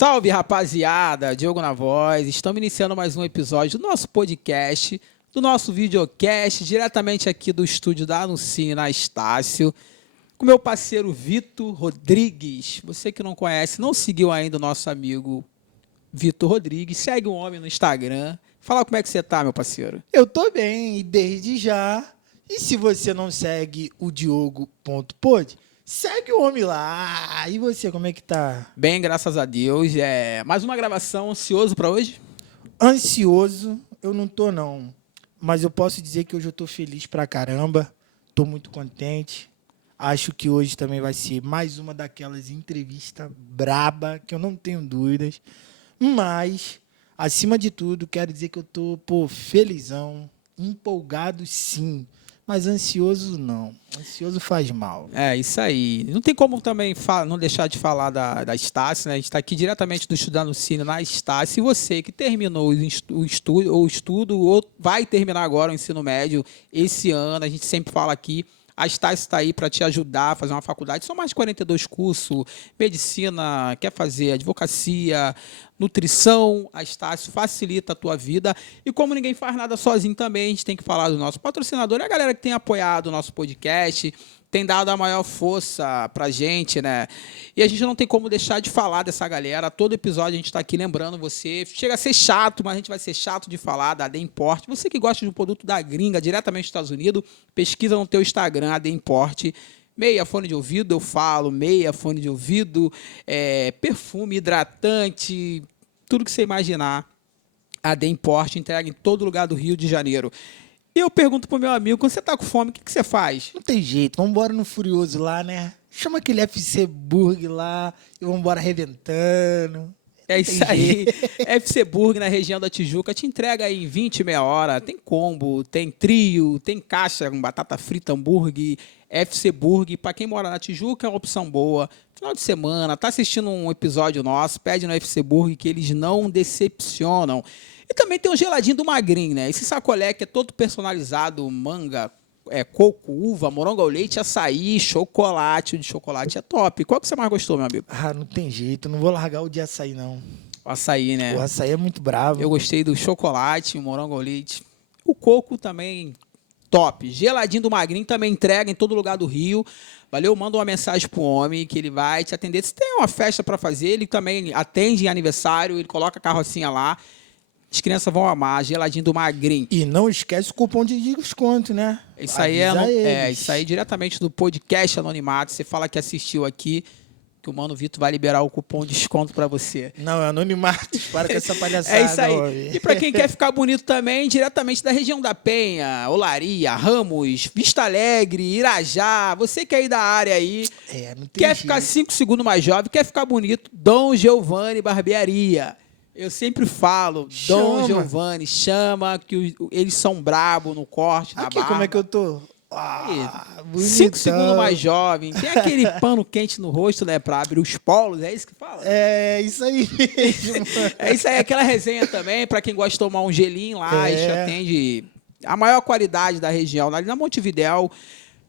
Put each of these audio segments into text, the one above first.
Salve, rapaziada! Diogo na voz. Estamos iniciando mais um episódio do nosso podcast, do nosso videocast, diretamente aqui do estúdio da Anuncine, na Estácio, com meu parceiro Vitor Rodrigues. Você que não conhece, não seguiu ainda o nosso amigo Vitor Rodrigues, segue o homem no Instagram. Fala como é que você tá, meu parceiro. Eu tô bem, e desde já. E se você não segue o Diogo.pod, segue o homem lá. E você, como é que tá? Bem, graças a Deus. Mais uma gravação, ansioso para hoje? Ansioso, eu não tô não. Mas eu posso dizer que hoje eu tô feliz pra caramba. Tô muito contente. Acho que hoje também vai ser mais uma daquelas entrevistas braba, que eu não tenho dúvidas. Mas, acima de tudo, quero dizer que eu tô, felizão, empolgado sim, mas ansioso não. Ansioso faz mal. É, isso aí. Não tem como também não deixar de falar da Estácio, né? A gente está aqui diretamente do Estudar no Cine na Estácio. E você que terminou o estudo ou vai terminar agora o ensino médio esse ano, a gente sempre fala aqui, a Estácio está aí para te ajudar a fazer uma faculdade. São mais de 42 cursos, medicina, quer fazer advocacia, nutrição, a Estácio facilita a tua vida. E como ninguém faz nada sozinho também, a gente tem que falar do nosso patrocinador, a galera que tem apoiado o nosso podcast, tem dado a maior força pra gente, né? E a gente não tem como deixar de falar dessa galera. Todo episódio a gente tá aqui lembrando você. Chega a ser chato, mas a gente vai ser chato de falar da AD Import. Você que gosta de um produto da gringa, diretamente dos Estados Unidos, pesquisa no teu Instagram, AD Import. Meia fone de ouvido, eu falo, meia fone de ouvido, perfume, hidratante, tudo que você imaginar. A AD Import entrega em todo lugar do Rio de Janeiro. E eu pergunto pro meu amigo, quando você tá com fome, o que você faz? Não tem jeito, vamos embora no Furioso lá, né? Chama aquele FC Burger lá e vamos embora arrebentando. É isso aí. FC Burger na região da Tijuca te entrega aí em 20, meia hora. Tem combo, tem trio, tem caixa com batata frita, hambúrguer. FC Burger, para quem mora na Tijuca, é uma opção boa. Final de semana, tá assistindo um episódio nosso, pede no FC Burger que eles não decepcionam. E também tem um geladinho do Magrinho, né? Esse sacolé que é todo personalizado, manga, coco, uva, morango ao leite, açaí, chocolate. O de chocolate é top. Qual que você mais gostou, meu amigo? Ah, não tem jeito, não vou largar o de açaí, não. O açaí, né? O açaí é muito bravo. Eu gostei do chocolate, o morango ao leite. O coco também, top. Geladinho do Magrinho também entrega em todo lugar do Rio. Valeu, manda uma mensagem pro homem que ele vai te atender. Se tem uma festa para fazer, ele também atende em aniversário, ele coloca a carrocinha lá. As crianças vão amar, geladinho do Magrinho. E não esquece o cupom de desconto, né? Isso aí isso aí diretamente do podcast Anonimato. Você fala que assistiu aqui, que o Mano Vitor vai liberar o cupom de desconto para você. Não, é Anonimato, para com essa palhaçada. É isso aí. Homem. E para quem quer ficar bonito também, diretamente da região da Penha, Olaria, Ramos, Vista Alegre, Irajá, você que é aí da área aí, não tem quer jeito. ficar 5 segundos mais jovem, quer ficar bonito, Dom Giovanni Barbearia. Eu sempre falo, Dom Giovanni, chama, que eles são brabo no corte, na Aqui, barba. como é que eu tô? 5 segundos mais jovem. Tem aquele pano quente no rosto, né? Pra abrir os polos, é isso que fala? É isso aí mesmo. É isso aí, aquela resenha também, pra quem gosta de tomar um gelinho lá, a gente atende a maior qualidade da região, ali na Montevidéu.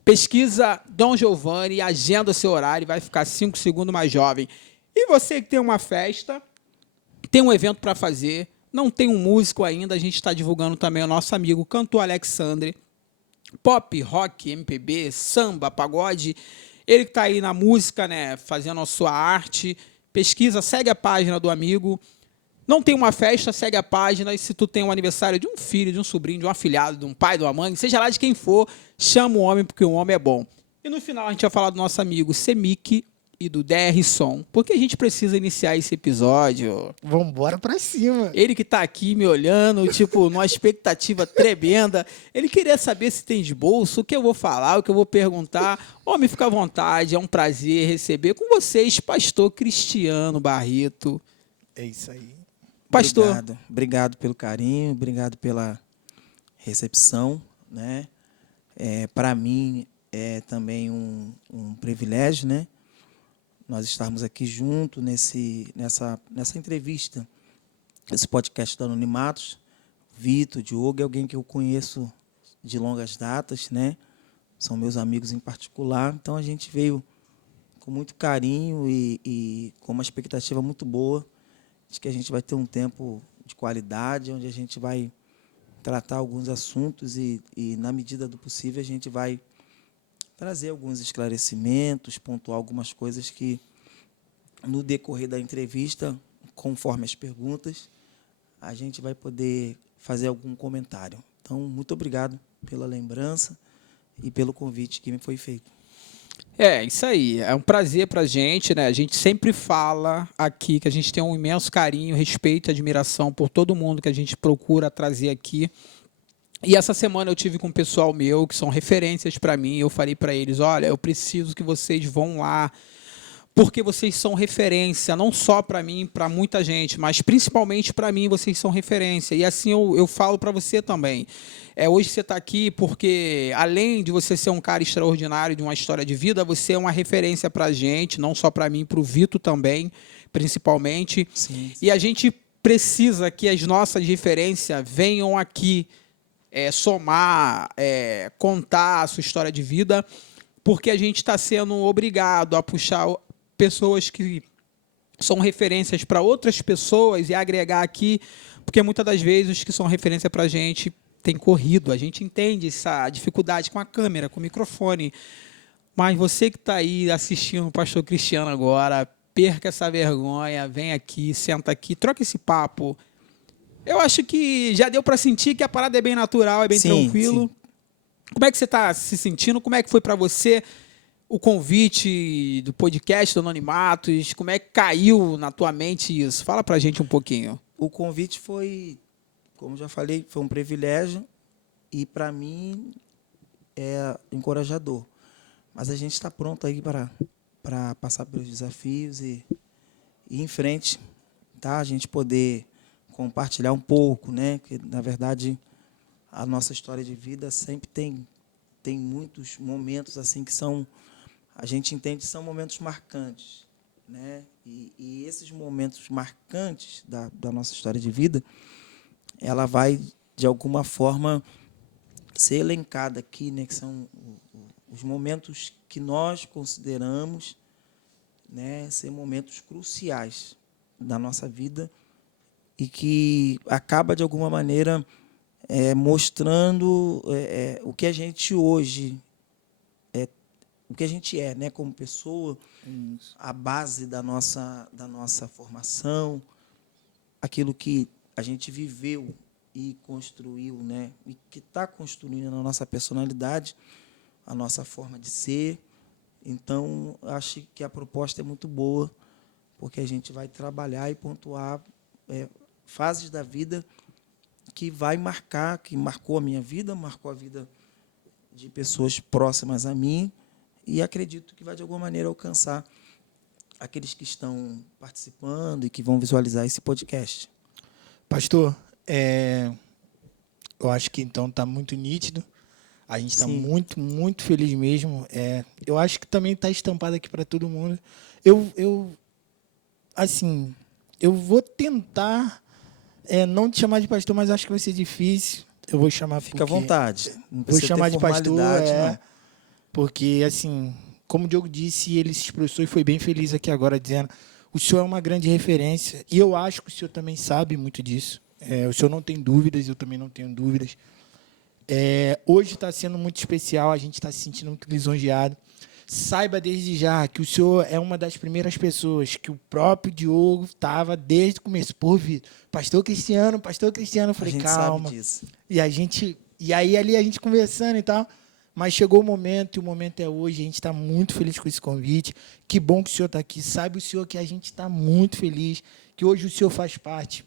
Pesquisa Dom Giovanni, agenda seu horário e vai ficar 5 segundos mais jovem. E você que tem uma festa, tem um evento para fazer, não tem um músico ainda, a gente está divulgando também o nosso amigo Cantor Alexandre, pop, rock, MPB, samba, pagode, ele que está aí na música, né, fazendo a sua arte, pesquisa, segue a página do amigo, não tem uma festa, segue a página, e se tu tem um aniversário de um filho, de um sobrinho, de um afilhado, de um pai, de uma mãe, seja lá de quem for, chama o homem, porque o homem é bom. E no final a gente vai falar do nosso amigo Semic e do DR Som, porque a gente precisa iniciar esse episódio. Vambora pra cima. Ele que tá aqui me olhando, tipo, numa expectativa tremenda. Ele queria saber se tem de bolso, o que eu vou falar, o que eu vou perguntar. Homem, fica à vontade, é um prazer receber com vocês, pastor Cristiano Barreto. É isso aí. Pastor. Obrigado pelo carinho, obrigado pela recepção, né? Para mim é também um privilégio, né? Nós estarmos aqui juntos nessa entrevista, esse podcast do Anonimatos. Vitor, Diogo, é alguém que eu conheço de longas datas, né? São meus amigos em particular. Então, a gente veio com muito carinho e com uma expectativa muito boa Acho que a gente vai ter um tempo de qualidade, onde a gente vai tratar alguns assuntos e, na medida do possível, a gente vai trazer alguns esclarecimentos, pontuar algumas coisas que, no decorrer da entrevista, conforme as perguntas, a gente vai poder fazer algum comentário. Então, muito obrigado pela lembrança e pelo convite que me foi feito. É, isso aí. É um prazer pra gente, né? A gente sempre fala aqui que a gente tem um imenso carinho, respeito e admiração por todo mundo que a gente procura trazer aqui. E essa semana eu tive com um pessoal meu que são referências para mim. Eu falei para eles: olha, eu preciso que vocês vão lá, porque vocês são referência, não só para mim, para muita gente, mas principalmente para mim, vocês são referência. E assim eu falo para você também. Hoje você está aqui porque, além de você ser um cara extraordinário, de uma história de vida, você é uma referência para a gente, não só para mim, para o Vitor também, principalmente. Sim. E a gente precisa que as nossas referências venham aqui somar, contar a sua história de vida, porque a gente está sendo obrigado a puxar pessoas que são referências para outras pessoas e agregar aqui, porque muitas das vezes os que são referência para a gente têm corrido. A gente entende essa dificuldade com a câmera, com o microfone, mas você que está aí assistindo o Pastor Cristiano agora, perca essa vergonha, vem aqui, senta aqui, troca esse papo. Eu acho que já deu para sentir que a parada é bem natural, é bem tranquilo. Sim. Como é que você está se sentindo? Como é que foi para você o convite do podcast do Anonimatos? Como é que caiu na tua mente isso? Fala pra gente um pouquinho. O convite foi, como já falei, foi um privilégio e, para mim, é encorajador. Mas a gente está pronto aí para passar pelos desafios e ir em frente, tá? A gente poder compartilhar um pouco, né? Que, na verdade, a nossa história de vida sempre tem muitos momentos assim que são, a gente entende que são momentos marcantes, né? E esses momentos marcantes da nossa história de vida, ela vai, de alguma forma, ser elencada aqui, né? Que são os momentos que nós consideramos, né, ser momentos cruciais da nossa vida e que acaba, de alguma maneira, mostrando o que a gente hoje o que a gente é, né, como pessoa, a base da nossa formação, aquilo que a gente viveu e construiu, né, e que está construindo na nossa personalidade, a nossa forma de ser. Então, acho que a proposta é muito boa, porque a gente vai trabalhar e pontuar fases da vida que vai marcar, que marcou a minha vida, marcou a vida de pessoas próximas a mim, e acredito que vai, de alguma maneira, alcançar aqueles que estão participando e que vão visualizar esse podcast. Pastor, eu acho que, então, está muito nítido. A gente está muito, muito feliz mesmo. Eu acho que também está estampado aqui para todo mundo. Eu vou tentar não te chamar de pastor, mas acho que vai ser difícil. Eu vou chamar Fica à vontade. Não vou chamar de pastor, não. Porque, assim, como o Diogo disse, ele se expressou e foi bem feliz aqui agora, dizendo: o senhor é uma grande referência. E eu acho que o senhor também sabe muito disso. O senhor não tem dúvidas, eu também não tenho dúvidas. Hoje está sendo muito especial, a gente está se sentindo muito lisonjeado. Saiba desde já que o senhor é uma das primeiras pessoas que o próprio Diogo estava desde o começo. Pô, Vitor, pastor Cristiano. Eu falei, calma. Sabe disso. E aí ali a gente conversando e tal. Mas chegou o momento, e o momento é hoje. A gente está muito feliz com esse convite. Que bom que o senhor está aqui. Sabe o senhor que a gente está muito feliz, que hoje o senhor faz parte.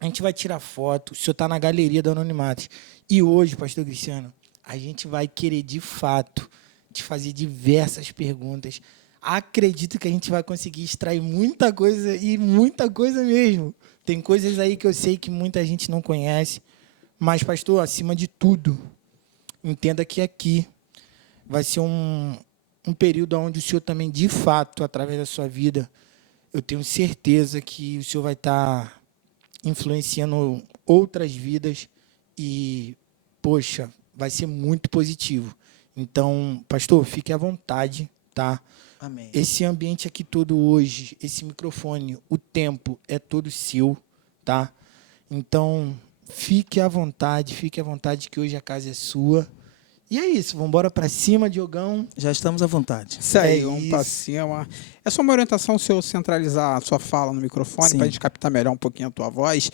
A gente vai tirar foto, o senhor está na galeria do Anonimatos. E hoje, pastor Cristiano, a gente vai querer, de fato, te fazer diversas perguntas. Acredito que a gente vai conseguir extrair muita coisa, e muita coisa mesmo. Tem coisas aí que eu sei que muita gente não conhece. Mas, pastor, acima de tudo, entenda que aqui vai ser um período onde o senhor também, de fato, através da sua vida, eu tenho certeza que o senhor vai estar influenciando outras vidas e, poxa, vai ser muito positivo. Então, pastor, fique à vontade, tá? Amém. Esse ambiente aqui todo hoje, esse microfone, o tempo é todo seu, tá? Então, fique à vontade que hoje a casa é sua. E é isso, vamos embora pra cima, Diogão. Já estamos à vontade. Isso aí, É vamos pra isso. cima. É só uma orientação se eu centralizar a sua fala no microfone Sim. para a gente captar melhor um pouquinho a tua voz.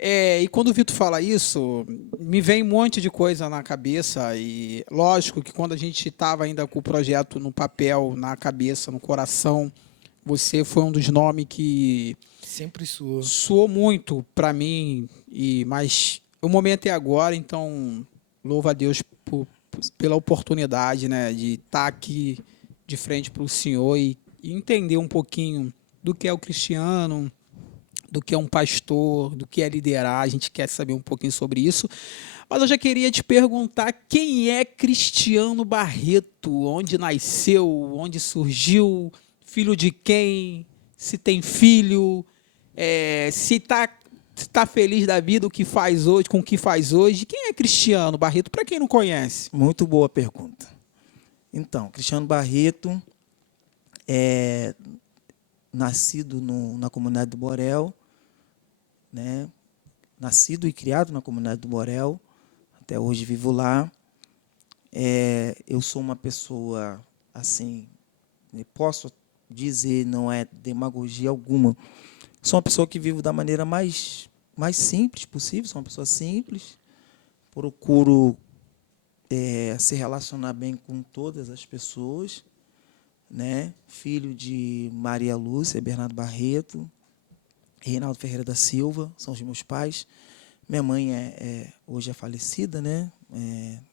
E quando o Vitor fala isso, me vem um monte de coisa na cabeça. E lógico que quando a gente estava ainda com o projeto no papel, na cabeça, no coração, você foi um dos nomes que Sempre sua. soou muito para mim. Mas o momento é agora, então louvo a Deus pela oportunidade, né, de estar aqui de frente para o Senhor e entender um pouquinho do que é o cristiano, do que é um pastor, do que é liderar. A gente quer saber um pouquinho sobre isso. Mas eu já queria te perguntar quem é Cristiano Barreto, onde nasceu, onde surgiu, filho de quem, se tem filho, se está feliz da vida, o que faz hoje, com o que faz hoje. Quem é Cristiano Barreto, para quem não conhece? Muito boa pergunta. Então, Cristiano Barreto é nascido na comunidade do Borel, né? Nascido e criado na comunidade do Borel, até hoje vivo lá. Eu sou uma pessoa, assim, posso dizer, não é demagogia alguma, sou uma pessoa que vivo da maneira mais simples possível, sou uma pessoa simples, procuro se relacionar bem com todas as pessoas, né? Filho de Maria Lúcia, Bernardo Barreto, Reinaldo Ferreira da Silva, são os meus pais. Minha mãe hoje é falecida, né?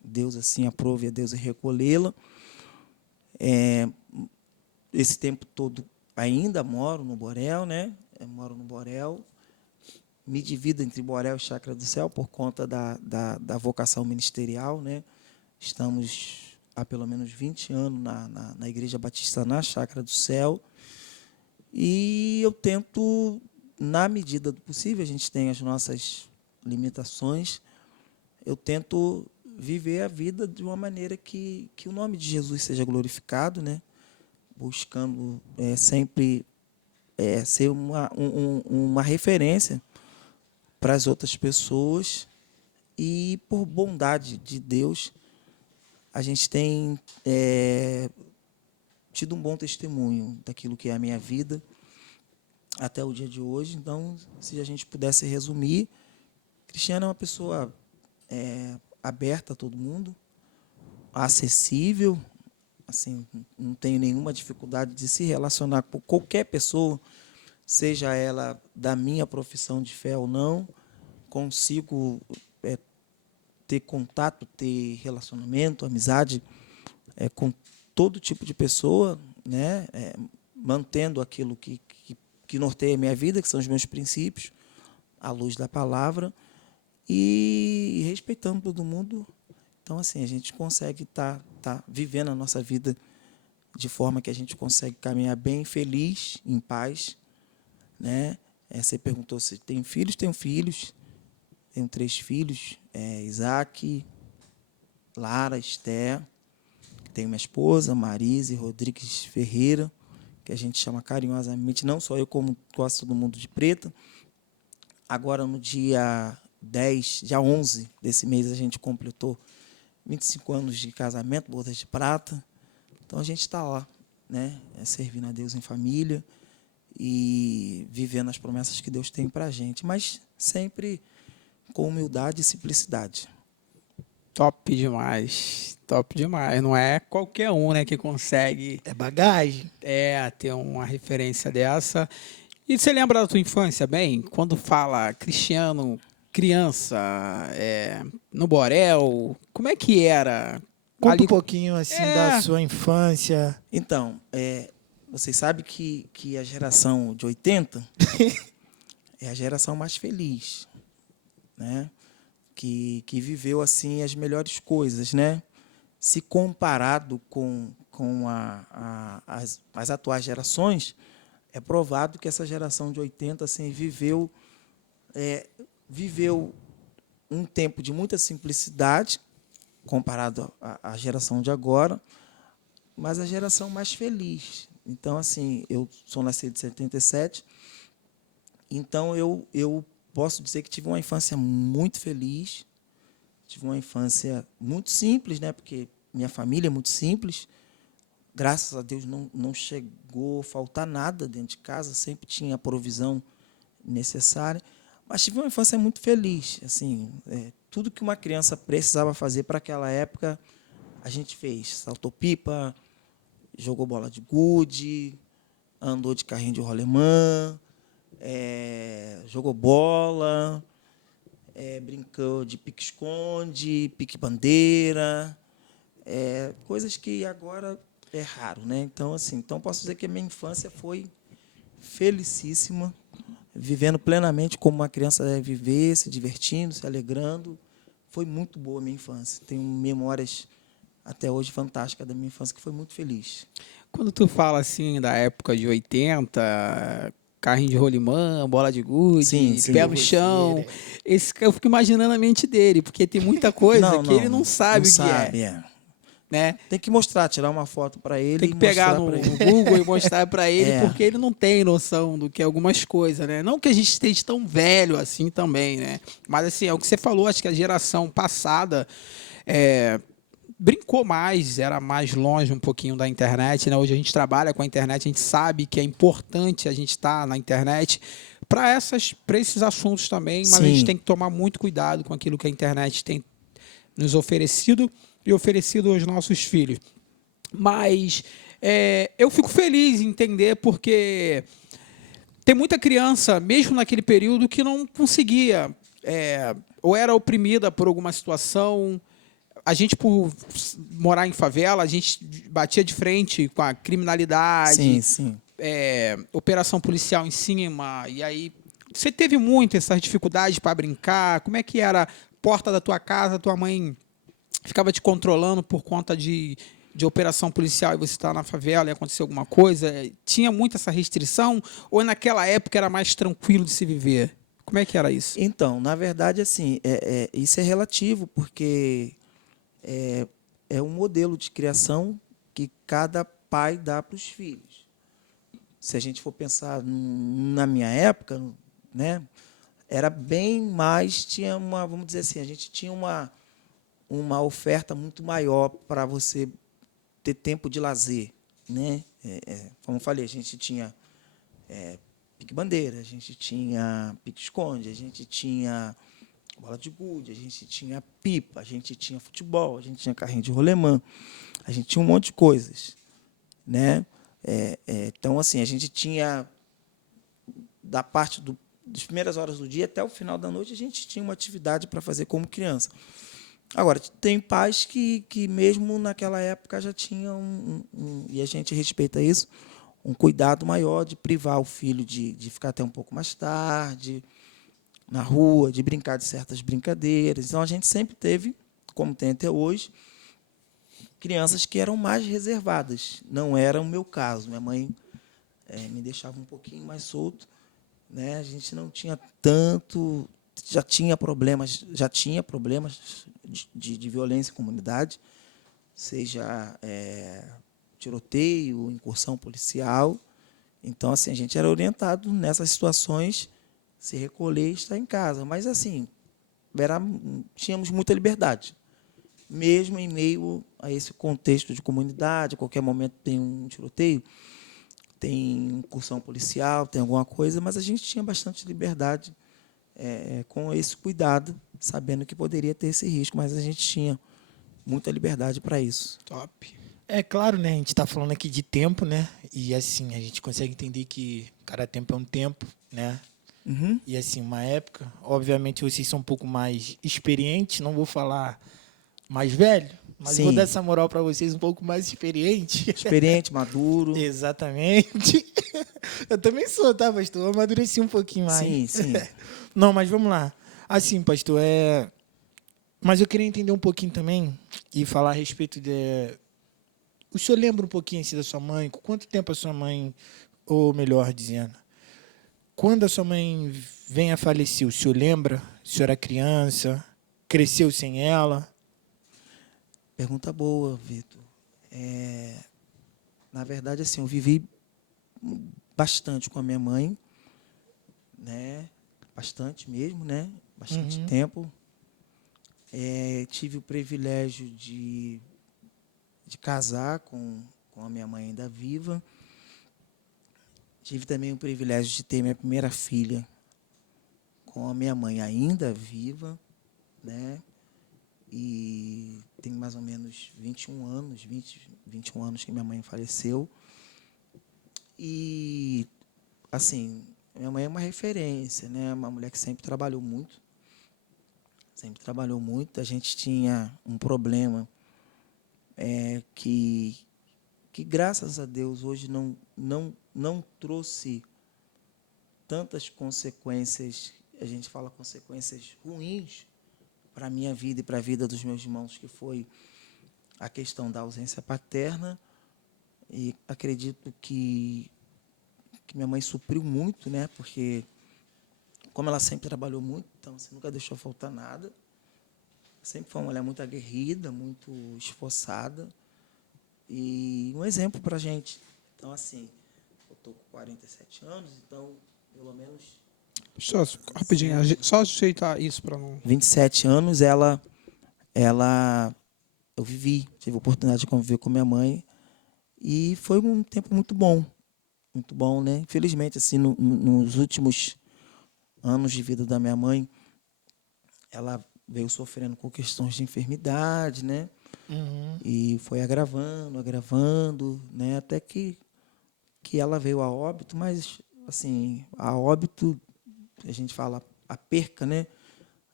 Deus assim aprove a Deus e recolhê-la. Esse tempo todo ainda moro no Borel, né? Moro no Borel. Me divido entre Borel e Chácara do Céu por conta da vocação ministerial, né? Estamos há pelo menos 20 anos na Igreja Batista na Chácara do Céu. E eu tento, na medida do possível, a gente tem as nossas limitações, eu tento viver a vida de uma maneira que o nome de Jesus seja glorificado, né? Buscando sempre ser uma referência para as outras pessoas, e por bondade de Deus a gente tem tido um bom testemunho daquilo que é a minha vida até o dia de hoje. Então, se a gente pudesse resumir, Cristiano é uma pessoa aberta a todo mundo, acessível, assim, não tenho nenhuma dificuldade de se relacionar com qualquer pessoa, seja ela da minha profissão de fé ou não. Consigo ter contato, ter relacionamento, amizade com todo tipo de pessoa, né? Mantendo aquilo que norteia a minha vida, que são os meus princípios, à luz da palavra, e respeitando todo mundo. Então, assim, a gente consegue estar vivendo a nossa vida de forma que a gente consegue caminhar bem, feliz, em paz, né? Você perguntou se tem filhos. Tenho filhos. Tenho 3 filhos, Isaac, Lara, Esther. Tenho minha esposa, Marise Rodrigues Ferreira, que a gente chama carinhosamente, não só eu, como quase todo mundo, de Preta. Agora, no dia 11 desse mês, a gente completou 25 anos de casamento, bodas de prata. Então, a gente está lá, né? Servindo a Deus em família e vivendo as promessas que Deus tem para a gente, mas sempre com humildade e simplicidade. Top demais, top demais. Não é qualquer um, né, que consegue É bagagem. ter uma referência dessa. E você lembra da tua infância bem? Quando fala Cristiano, criança, no Borel, como é que era? Conta Ali- um pouquinho assim da sua infância. Então, vocês sabem que a geração de 80 é a geração mais feliz, né? Que viveu assim as melhores coisas, né? Se comparado com as atuais gerações, é provado que essa geração de 80 assim, viveu um tempo de muita simplicidade comparado à geração de agora, mas a geração mais feliz. Então, assim, eu sou nascido em 77, então eu posso dizer que tive uma infância muito feliz, tive uma infância muito simples, né? Porque minha família é muito simples. Graças a Deus não chegou a faltar nada dentro de casa, sempre tinha a provisão necessária. Mas tive uma infância muito feliz. Assim, tudo que uma criança precisava fazer para aquela época, a gente fez. Saltou pipa, jogou bola de gude, andou de carrinho de rolemã, jogou bola, brincou de pique-esconde, pique-bandeira, coisas que agora é raro, né? Então, assim, posso dizer que a minha infância foi felicíssima, vivendo plenamente como uma criança deve viver, se divertindo, se alegrando. Foi muito boa a minha infância. Tenho memórias até hoje fantásticas da minha infância, que foi muito feliz. Quando tu fala assim da época de 80, carrinho de rolimã, bola de gude, Sim, sim. pé no chão, eu fico imaginando a mente dele, porque tem muita coisa que ele não sabe o que é. Né? Tem que mostrar, tirar uma foto para ele. Tem que pegar no Google e mostrar para ele, porque ele não tem noção do que é algumas coisas, né? Não que a gente esteja tão velho assim também, né? Mas assim, é o que você falou, acho que a geração passada brincou mais, era mais longe um pouquinho da internet, né? Hoje a gente trabalha com a internet, a gente sabe que é importante a gente estar na internet para esses assuntos também, mas a gente tem que tomar muito cuidado com aquilo que a internet tem nos oferecido e oferecido aos nossos filhos. Mas eu fico feliz em entender, porque tem muita criança, mesmo naquele período, que não conseguia, ou era oprimida por alguma situação. A gente, por morar em favela, a gente batia de frente com a criminalidade, sim, sim. Operação policial em cima, e aí você teve muito essas dificuldades para brincar. Como é que era? Porta da tua casa, tua mãe ficava te controlando por conta de operação policial e você está na favela e aconteceu alguma coisa? Tinha muito essa restrição? Ou naquela época era mais tranquilo de se viver? Como é que era isso? Então, na verdade, assim, isso é relativo, porque é um modelo de criação que cada pai dá para os filhos. Se a gente for pensar na minha época, né, era bem mais, tinha vamos dizer assim, a gente tinha uma oferta muito maior para você ter tempo de lazer, né? Como eu falei, a gente tinha pique-bandeira, a gente tinha pique-esconde, a gente tinha bola de gude, a gente tinha pipa, a gente tinha futebol, a gente tinha carrinho de rolemã, a gente tinha um monte de coisas, né? Então, assim, a gente tinha, da parte das primeiras horas do dia até o final da noite, a gente tinha uma atividade para fazer como criança. Agora, tem pais que mesmo naquela época já tinham, e a gente respeita isso, um cuidado maior de privar o filho de ficar até um pouco mais tarde na rua, de brincar de certas brincadeiras. Então, a gente sempre teve, como tem até hoje, crianças que eram mais reservadas. Não era o meu caso. Minha mãe me deixava um pouquinho mais solto, né? A gente não tinha tanto... Já tinha problemas de violência em comunidade, seja tiroteio, incursão policial. Então, assim, a gente era orientado nessas situações, se recolher e estar em casa. Mas, assim, tínhamos muita liberdade, mesmo em meio a esse contexto de comunidade. A qualquer momento tem um tiroteio, tem incursão policial, tem alguma coisa, mas a gente tinha bastante liberdade, com esse cuidado, sabendo que poderia ter esse risco, mas a gente tinha muita liberdade para isso. Top. É claro, né? A gente está falando aqui de tempo, né? E assim, a gente consegue entender que cada tempo é um tempo, né? Uhum. E assim, uma época, obviamente vocês são um pouco mais experientes, não vou falar mais velho, mas Sim. vou dar essa moral para vocês um pouco mais experiente. Experiente, maduro. Exatamente. Eu também sou, tá, pastor? Eu amadureci um pouquinho mais. Sim, sim. Não, mas vamos lá. Assim, pastor, mas eu queria entender um pouquinho também e falar a respeito O senhor lembra um pouquinho assim da sua mãe? Com quanto tempo a sua mãe, ou melhor dizendo, quando a sua mãe vem a falecer, o senhor lembra? O senhor era criança? Cresceu sem ela? Pergunta boa, Vitor. Na verdade, assim, eu vivi bastante com a minha mãe, né? Bastante mesmo, né? Bastante tempo. Tive o privilégio de casar com a minha mãe ainda viva. Tive também o privilégio de ter minha primeira filha com a minha mãe ainda viva, né? E tem mais ou menos 21 anos, 21 anos que minha mãe faleceu. E, assim, minha mãe é uma referência, né? Uma mulher que sempre trabalhou muito. Sempre trabalhou muito. A gente tinha um problema que graças a Deus, hoje não trouxe tantas consequências, a gente fala consequências ruins para a minha vida e para a vida dos meus irmãos, que foi a questão da ausência paterna. E acredito que minha mãe supriu muito, né? Porque, como ela sempre trabalhou muito, então você nunca deixou faltar nada. Sempre foi uma mulher muito aguerrida, muito esforçada. E um exemplo para a gente. Então, assim, eu estou com 47 anos, então, pelo menos... Só, rapidinho, só ajeitar isso para não... 27 anos, eu tive a oportunidade de conviver com minha mãe, e foi um tempo muito bom, né? Infelizmente, assim, nos últimos anos de vida da minha mãe, ela veio sofrendo com questões de enfermidade, né? E foi agravando, né? Até que ela veio a óbito, mas, assim, a óbito, a gente fala a perca, né?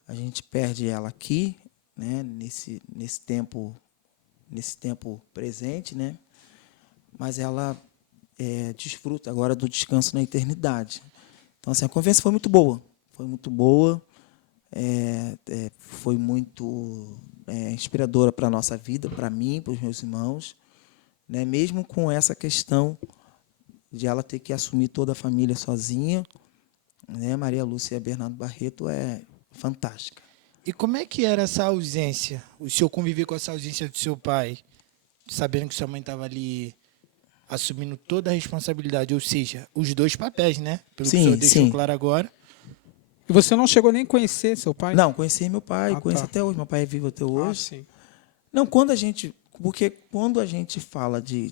A gente perde ela aqui, né? Nesse tempo presente, né? Mas ela desfruta agora do descanso na eternidade. Então, assim, a convivência foi muito boa, foi muito inspiradora para a nossa vida, para mim, para os meus irmãos, né? Mesmo com essa questão de ela ter que assumir toda a família sozinha, né? Maria Lúcia Bernardo Barreto é fantástica. E como é que era essa ausência? O senhor conviver com essa ausência do seu pai, sabendo que sua mãe estava ali assumindo toda a responsabilidade, ou seja, os dois papéis, né? Pelo que o senhor deixou claro agora. E você não chegou nem a conhecer seu pai? Não, conheci meu pai, conheço tá. até hoje. Meu pai é vivo até hoje. Sim. Não, porque quando a gente fala de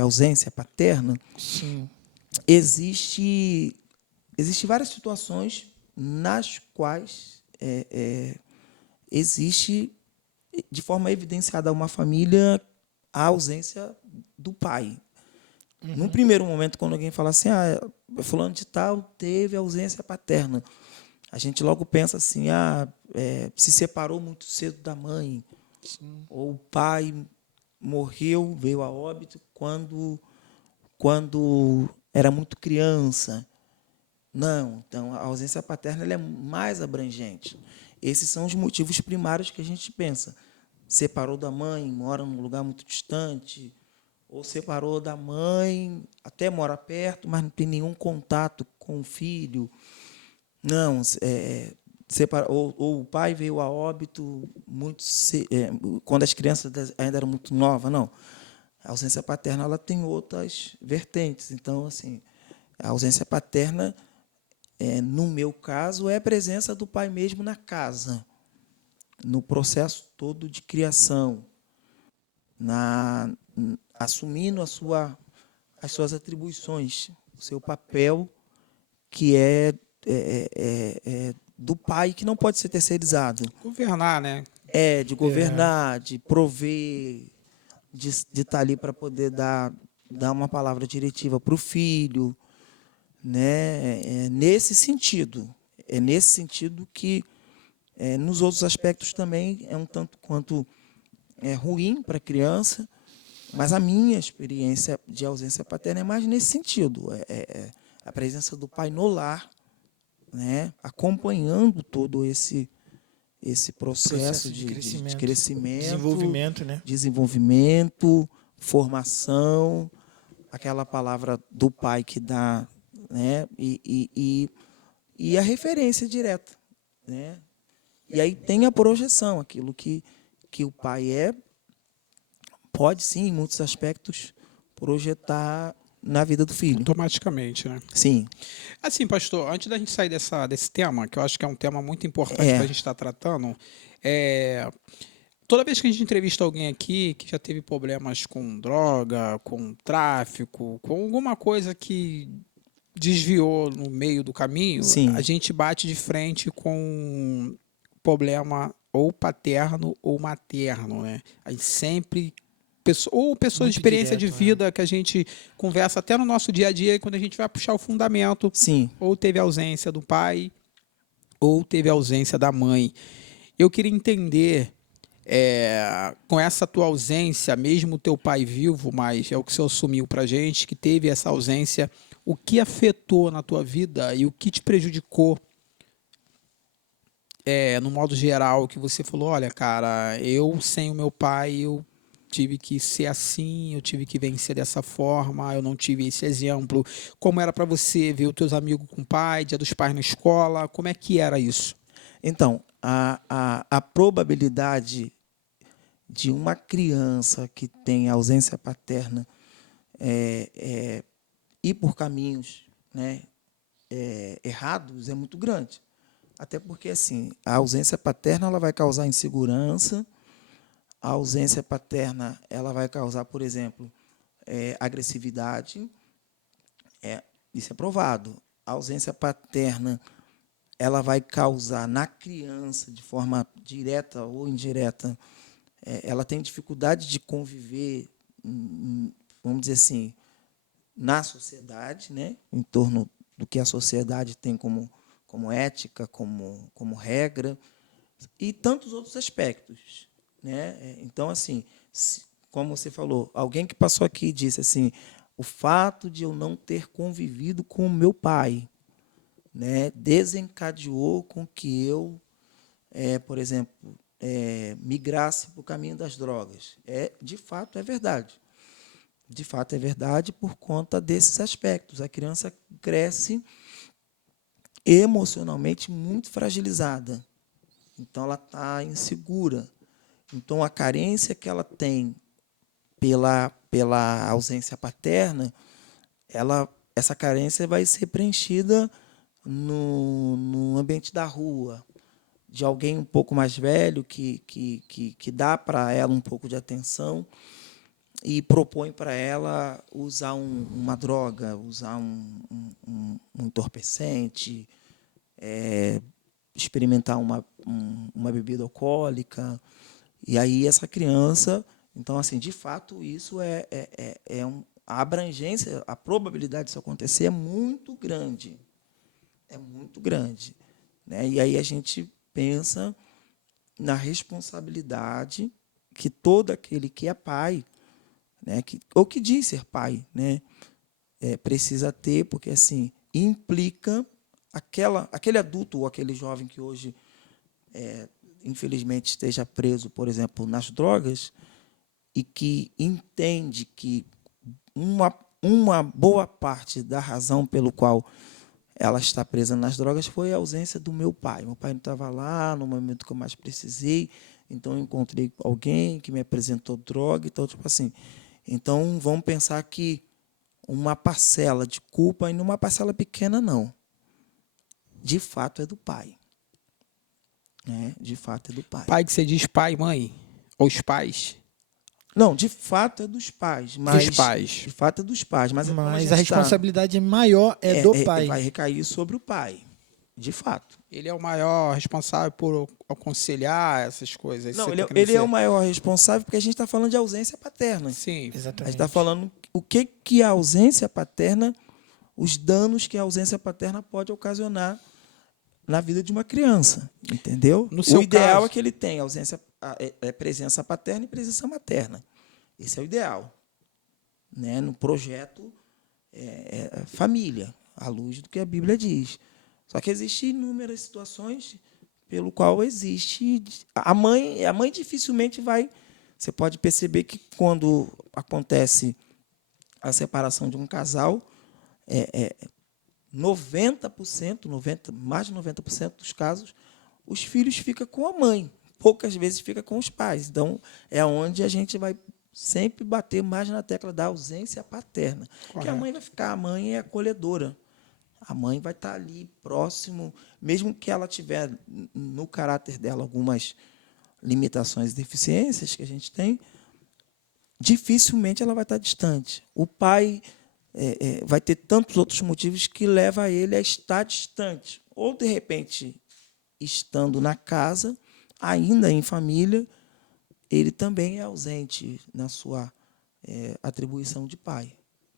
ausência paterna, Sim. existe várias situações nas quais existe de forma evidenciada a uma família a ausência do pai. Num primeiro momento, quando alguém fala assim, fulano de tal teve ausência paterna, a gente logo pensa assim, se separou muito cedo da mãe. Sim. Ou o pai morreu, veio a óbito quando era muito criança. Não, então a ausência paterna ela é mais abrangente. Esses são os motivos primários que a gente pensa. Separou da mãe, mora num lugar muito distante, ou separou da mãe, até mora perto, mas não tem nenhum contato com o filho. Não, ou o pai veio a óbito quando as crianças ainda eram muito novas. Não. A ausência paterna ela tem outras vertentes. Então, assim, a ausência paterna, no meu caso, é a presença do pai mesmo na casa, no processo todo de criação, assumindo as suas atribuições, o seu papel, que é do pai, que não pode ser terceirizado. Governar, né? De governar, de prover, de estar ali para poder dar uma palavra diretiva para o filho, né? Nesse sentido. É nesse sentido que, nos outros aspectos também, é um tanto quanto ruim para a criança, mas a minha experiência de ausência paterna é mais nesse sentido. A presença do pai no lar, né? Acompanhando todo esse processo de crescimento, desenvolvimento, né? Desenvolvimento, formação, aquela palavra do pai que dá, né? E a referência direta, né? E aí tem a projeção, aquilo que o pai pode sim, em muitos aspectos, projetar na vida do filho. Automaticamente, né? Sim. Assim, pastor, antes da gente sair desse tema, que eu acho que é um tema muito importante para a gente estar tratando, toda vez que a gente entrevista alguém aqui que já teve problemas com droga, com tráfico, com alguma coisa que desviou no meio do caminho, Sim. a gente bate de frente com problema ou paterno ou materno, né? A gente sempre ou pessoas de Muito experiência de direto, vida que a gente conversa até no nosso dia a dia, quando a gente vai puxar o fundamento, Sim. ou teve ausência do pai, ou teve ausência da mãe. Eu queria entender, com essa tua ausência, mesmo teu pai vivo, mas é o que o senhor assumiu pra gente, que teve essa ausência, o que afetou na tua vida e o que te prejudicou, no modo geral, que você falou, olha, cara, eu sem o meu pai, eu tive que ser assim, eu tive que vencer dessa forma, eu não tive esse exemplo. Como era para você ver os teus amigos com pai, dia dos pais na escola, como é que era isso? Então, a probabilidade de uma criança que tem ausência paterna ir por caminhos, né, errados é muito grande. Até porque, assim, a ausência paterna ela vai causar insegurança, a ausência paterna ela vai causar, por exemplo, agressividade. Isso é provado. A ausência paterna ela vai causar na criança, de forma direta ou indireta, ela tem dificuldade de conviver, vamos dizer assim, na sociedade, né, em torno do que a sociedade tem como ética, como regra, e tantos outros aspectos, né? Então, assim, como você falou, alguém que passou aqui e disse assim, o fato de eu não ter convivido com o meu pai, né, desencadeou com que eu, por exemplo, migrasse para o caminho das drogas. De fato, é verdade. De fato, é verdade por conta desses aspectos. A criança cresce emocionalmente muito fragilizada. Então, ela está insegura. Então, a carência que ela tem pela ausência paterna, essa carência vai ser preenchida no ambiente da rua, de alguém um pouco mais velho que dá para ela um pouco de atenção e propõe para ela usar uma droga, usar um entorpecente, experimentar uma bebida alcoólica. E aí essa criança... Então, assim, de fato, isso a abrangência, a probabilidade disso acontecer é muito grande. É muito grande. Né? E aí a gente pensa na responsabilidade que todo aquele que é pai, né, ou que diz ser pai, né, precisa ter, porque assim implica aquele adulto ou aquele jovem que hoje, infelizmente, esteja preso, por exemplo, nas drogas, e que entende que uma boa parte da razão pelo qual ela está presa nas drogas foi a ausência do meu pai. Meu pai não estava lá no momento que eu mais precisei, então eu encontrei alguém que me apresentou droga. Então, tipo assim, então vamos pensar que uma parcela de culpa, e não uma parcela pequena, não. De fato é do pai. Né? De fato é do pai. Pai que você diz pai, mãe? Ou os pais? Não, de fato é dos pais. Mas, Dos pais. De fato é dos pais. Mas a responsabilidade maior é do pai. Vai recair sobre o pai. De fato. Ele é o maior responsável por aconselhar essas coisas. Não, ele é o maior responsável porque a gente está falando de ausência paterna. Sim, exatamente. A gente está falando o que a ausência paterna, os danos que a ausência paterna pode ocasionar na vida de uma criança, entendeu? O ideal é que ele tenha presença paterna e presença materna. Esse é o ideal. Né? No projeto família, à luz do que a Bíblia diz. Só que existem inúmeras situações pelo qual existe... A mãe dificilmente vai... Você pode perceber que quando acontece a separação de um casal, 90%, mais de 90% dos casos, os filhos ficam com a mãe. Poucas vezes fica com os pais. Então, é onde a gente vai sempre bater mais na tecla da ausência paterna. Que a mãe vai ficar, a mãe é acolhedora. A mãe vai estar ali próximo, mesmo que ela tiver no caráter dela algumas limitações e deficiências que a gente tem, dificilmente ela vai estar distante. O pai vai ter tantos outros motivos que levam ele a estar distante. Ou, de repente, estando na casa, ainda em família, ele também é ausente na sua atribuição de pai.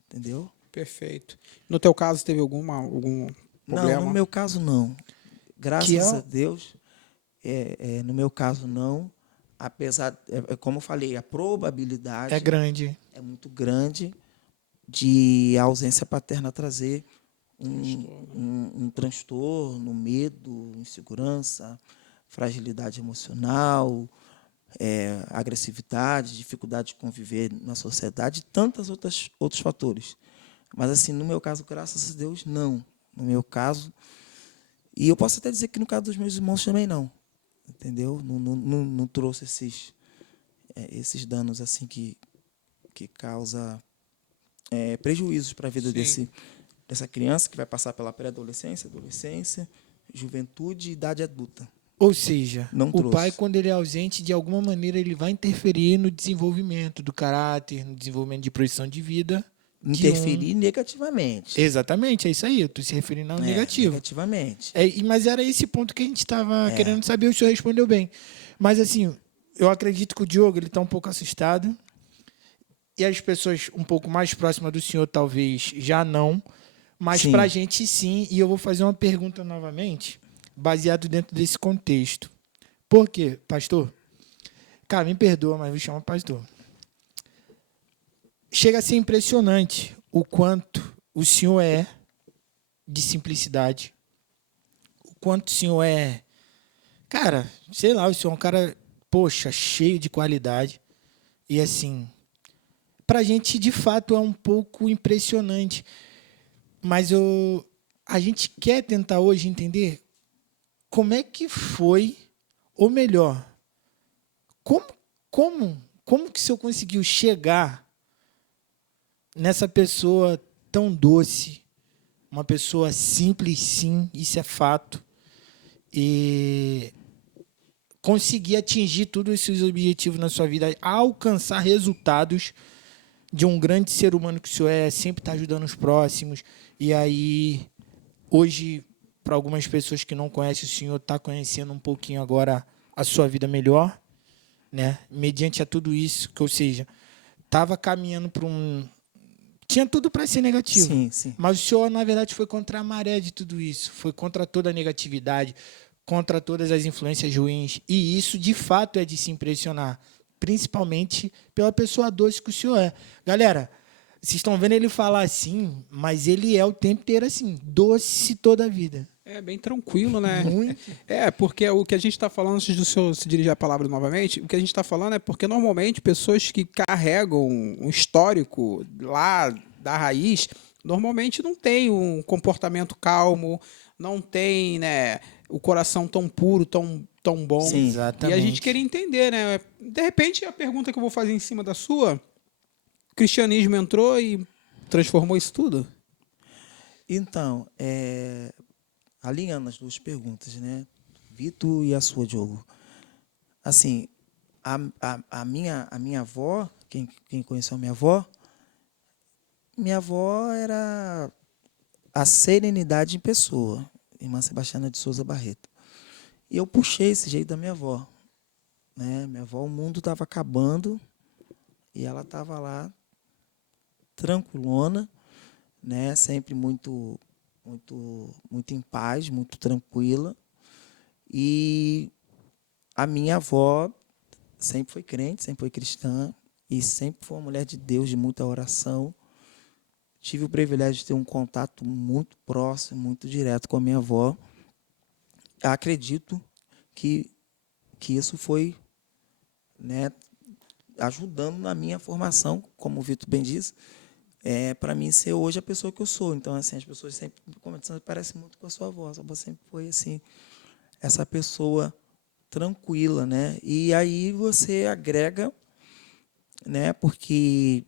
Entendeu? Perfeito. No teu caso, teve algum problema? Não, no meu caso, não. Que Graças a Deus, no meu caso, não. Apesar, como eu falei, a probabilidade é grande. é muito grande de a ausência paterna trazer um transtorno, medo, insegurança, fragilidade emocional, agressividade, dificuldade de conviver na sociedade e tantos outros fatores. Mas, assim, no meu caso, graças a Deus, não. No meu caso, e eu posso até dizer que no caso dos meus irmãos também não. Entendeu? Não trouxe esses danos assim que causa prejuízos para a vida dessa criança que vai passar pela pré-adolescência, adolescência, juventude e idade adulta. Ou seja, Não o trouxe. pai, quando ele é ausente, de alguma maneira ele vai interferir no desenvolvimento do caráter, no desenvolvimento de projeção de vida. Interferir negativamente. Exatamente, é isso aí. Eu estou se referindo ao negativo. Negativamente. Mas era esse ponto que a gente estava querendo saber, o senhor respondeu bem. Mas, assim, eu acredito que o Diogo está um pouco assustado. E as pessoas um pouco mais próximas do senhor, talvez, já não. Mas para a gente, sim. E eu vou fazer uma pergunta novamente, baseado dentro desse contexto. Por quê, pastor? Cara, me perdoa, mas me chama pastor. Chega a ser impressionante o quanto o senhor é de simplicidade. O quanto o senhor é... Cara, sei lá, o senhor é um cara, poxa, cheio de qualidade. E assim, pra gente, de fato, é um pouco impressionante. Mas a gente quer tentar hoje entender como é que foi, ou melhor, como que o senhor conseguiu chegar nessa pessoa tão doce, uma pessoa simples, sim, isso é fato, e conseguir atingir todos esses objetivos na sua vida, alcançar resultados de um grande ser humano que o senhor é, sempre está ajudando os próximos, e aí, hoje, para algumas pessoas que não conhecem o senhor, está conhecendo um pouquinho agora a sua vida melhor, né? Mediante a tudo isso, ou seja, estava caminhando para tinha tudo para ser negativo. Sim. Mas o senhor, na verdade, foi contra a maré de tudo isso. Foi contra toda a negatividade, contra todas as influências ruins. E isso, de fato, é de se impressionar. Principalmente pela pessoa doce que o senhor é. Galera, vocês estão vendo ele falar assim, mas ele é o tempo inteiro assim, doce toda a vida. É bem tranquilo, né? Muito. Porque o que a gente está falando, antes do senhor se dirigir a palavra novamente, o que a gente está falando é porque normalmente pessoas que carregam um histórico lá da raiz, normalmente não tem um comportamento calmo, não tem, né, o coração tão puro, tão bom. Sim, exatamente. E a gente queria entender, né? De repente, a pergunta que eu vou fazer em cima da sua, o cristianismo entrou e transformou isso tudo? Então, alinhando as duas perguntas, né? Vitor e a sua, Diogo. Assim, a minha avó, quem conheceu a minha avó era a serenidade em pessoa, irmã Sebastiana de Souza Barreto. E eu puxei esse jeito da minha avó. Né? Minha avó, o mundo estava acabando e ela estava lá, tranquilona, né? Sempre muito em paz, muito tranquila. E a minha avó sempre foi crente, sempre foi cristã e sempre foi uma mulher de Deus, de muita oração. Tive o privilégio de ter um contato muito próximo, muito direto com a minha avó. Acredito que isso foi, né, ajudando na minha formação, como o Vitor bem disse, para mim ser hoje a pessoa que eu sou. Então, assim, as pessoas sempre comentam, parece muito com a sua avó. A sua avó sempre foi assim, essa pessoa tranquila, né? E aí você agrega né? Porque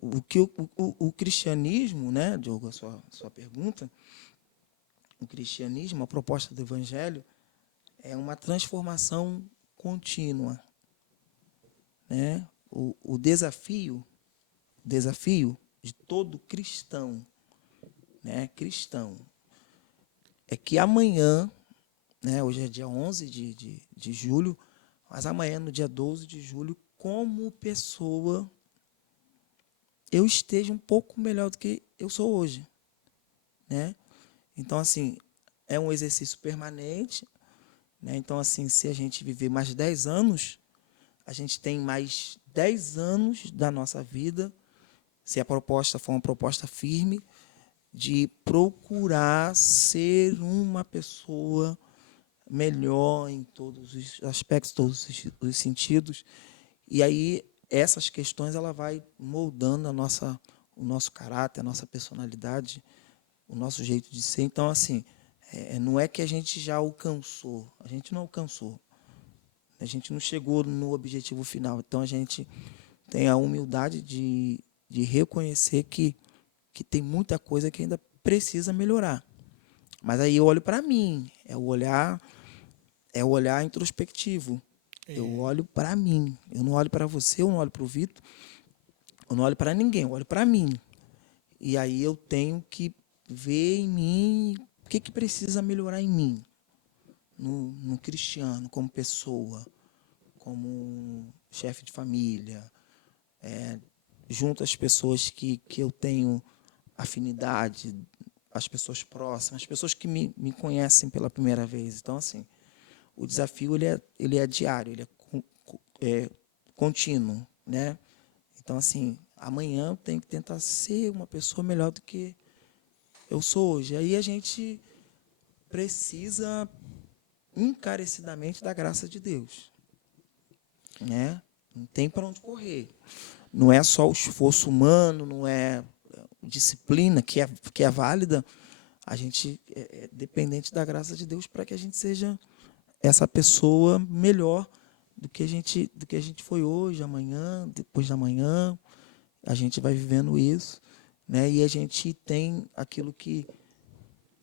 o que o cristianismo, né, Diogo, a sua pergunta, o cristianismo, a proposta do evangelho é uma transformação contínua, né? O desafio de todo cristão, né, cristão, é que amanhã, né, hoje é dia 11 de julho, mas amanhã, no dia 12 de julho, como pessoa, eu esteja um pouco melhor do que eu sou hoje, né? Então, assim, é um exercício permanente, né? Então, assim, se a gente viver mais 10 anos, a gente tem mais 10 anos da nossa vida, se a proposta for uma proposta firme, de procurar ser uma pessoa melhor em todos os aspectos, todos os sentidos. E aí essas questões ela vai moldando o nosso caráter, a nossa personalidade, o nosso jeito de ser. Então, assim, não é que a gente já alcançou, a gente não alcançou, a gente não chegou no objetivo final. Então, a gente tem a humildade de reconhecer que tem muita coisa que ainda precisa melhorar. Mas aí eu olho para mim, é o olhar introspectivo. Eu olho para mim. Eu não olho para você, eu não olho para o Vitor, eu não olho para ninguém, eu olho para mim. E aí eu tenho que ver em mim o que precisa melhorar em mim, no cristiano, como pessoa, como chefe de família, junto às pessoas que eu tenho afinidade, as pessoas próximas, as pessoas que me conhecem pela primeira vez. Então, assim, o desafio ele é diário, ele é contínuo, né? Então, assim, amanhã eu tenho que tentar ser uma pessoa melhor do que eu sou hoje. Aí a gente precisa encarecidamente da graça de Deus, né? Não tem para onde correr. Não é só o esforço humano, não é disciplina que é válida. A gente é dependente da graça de Deus para que a gente seja essa pessoa melhor do que a gente foi hoje, amanhã, depois da manhã. A gente vai vivendo isso, né? E a gente tem aquilo que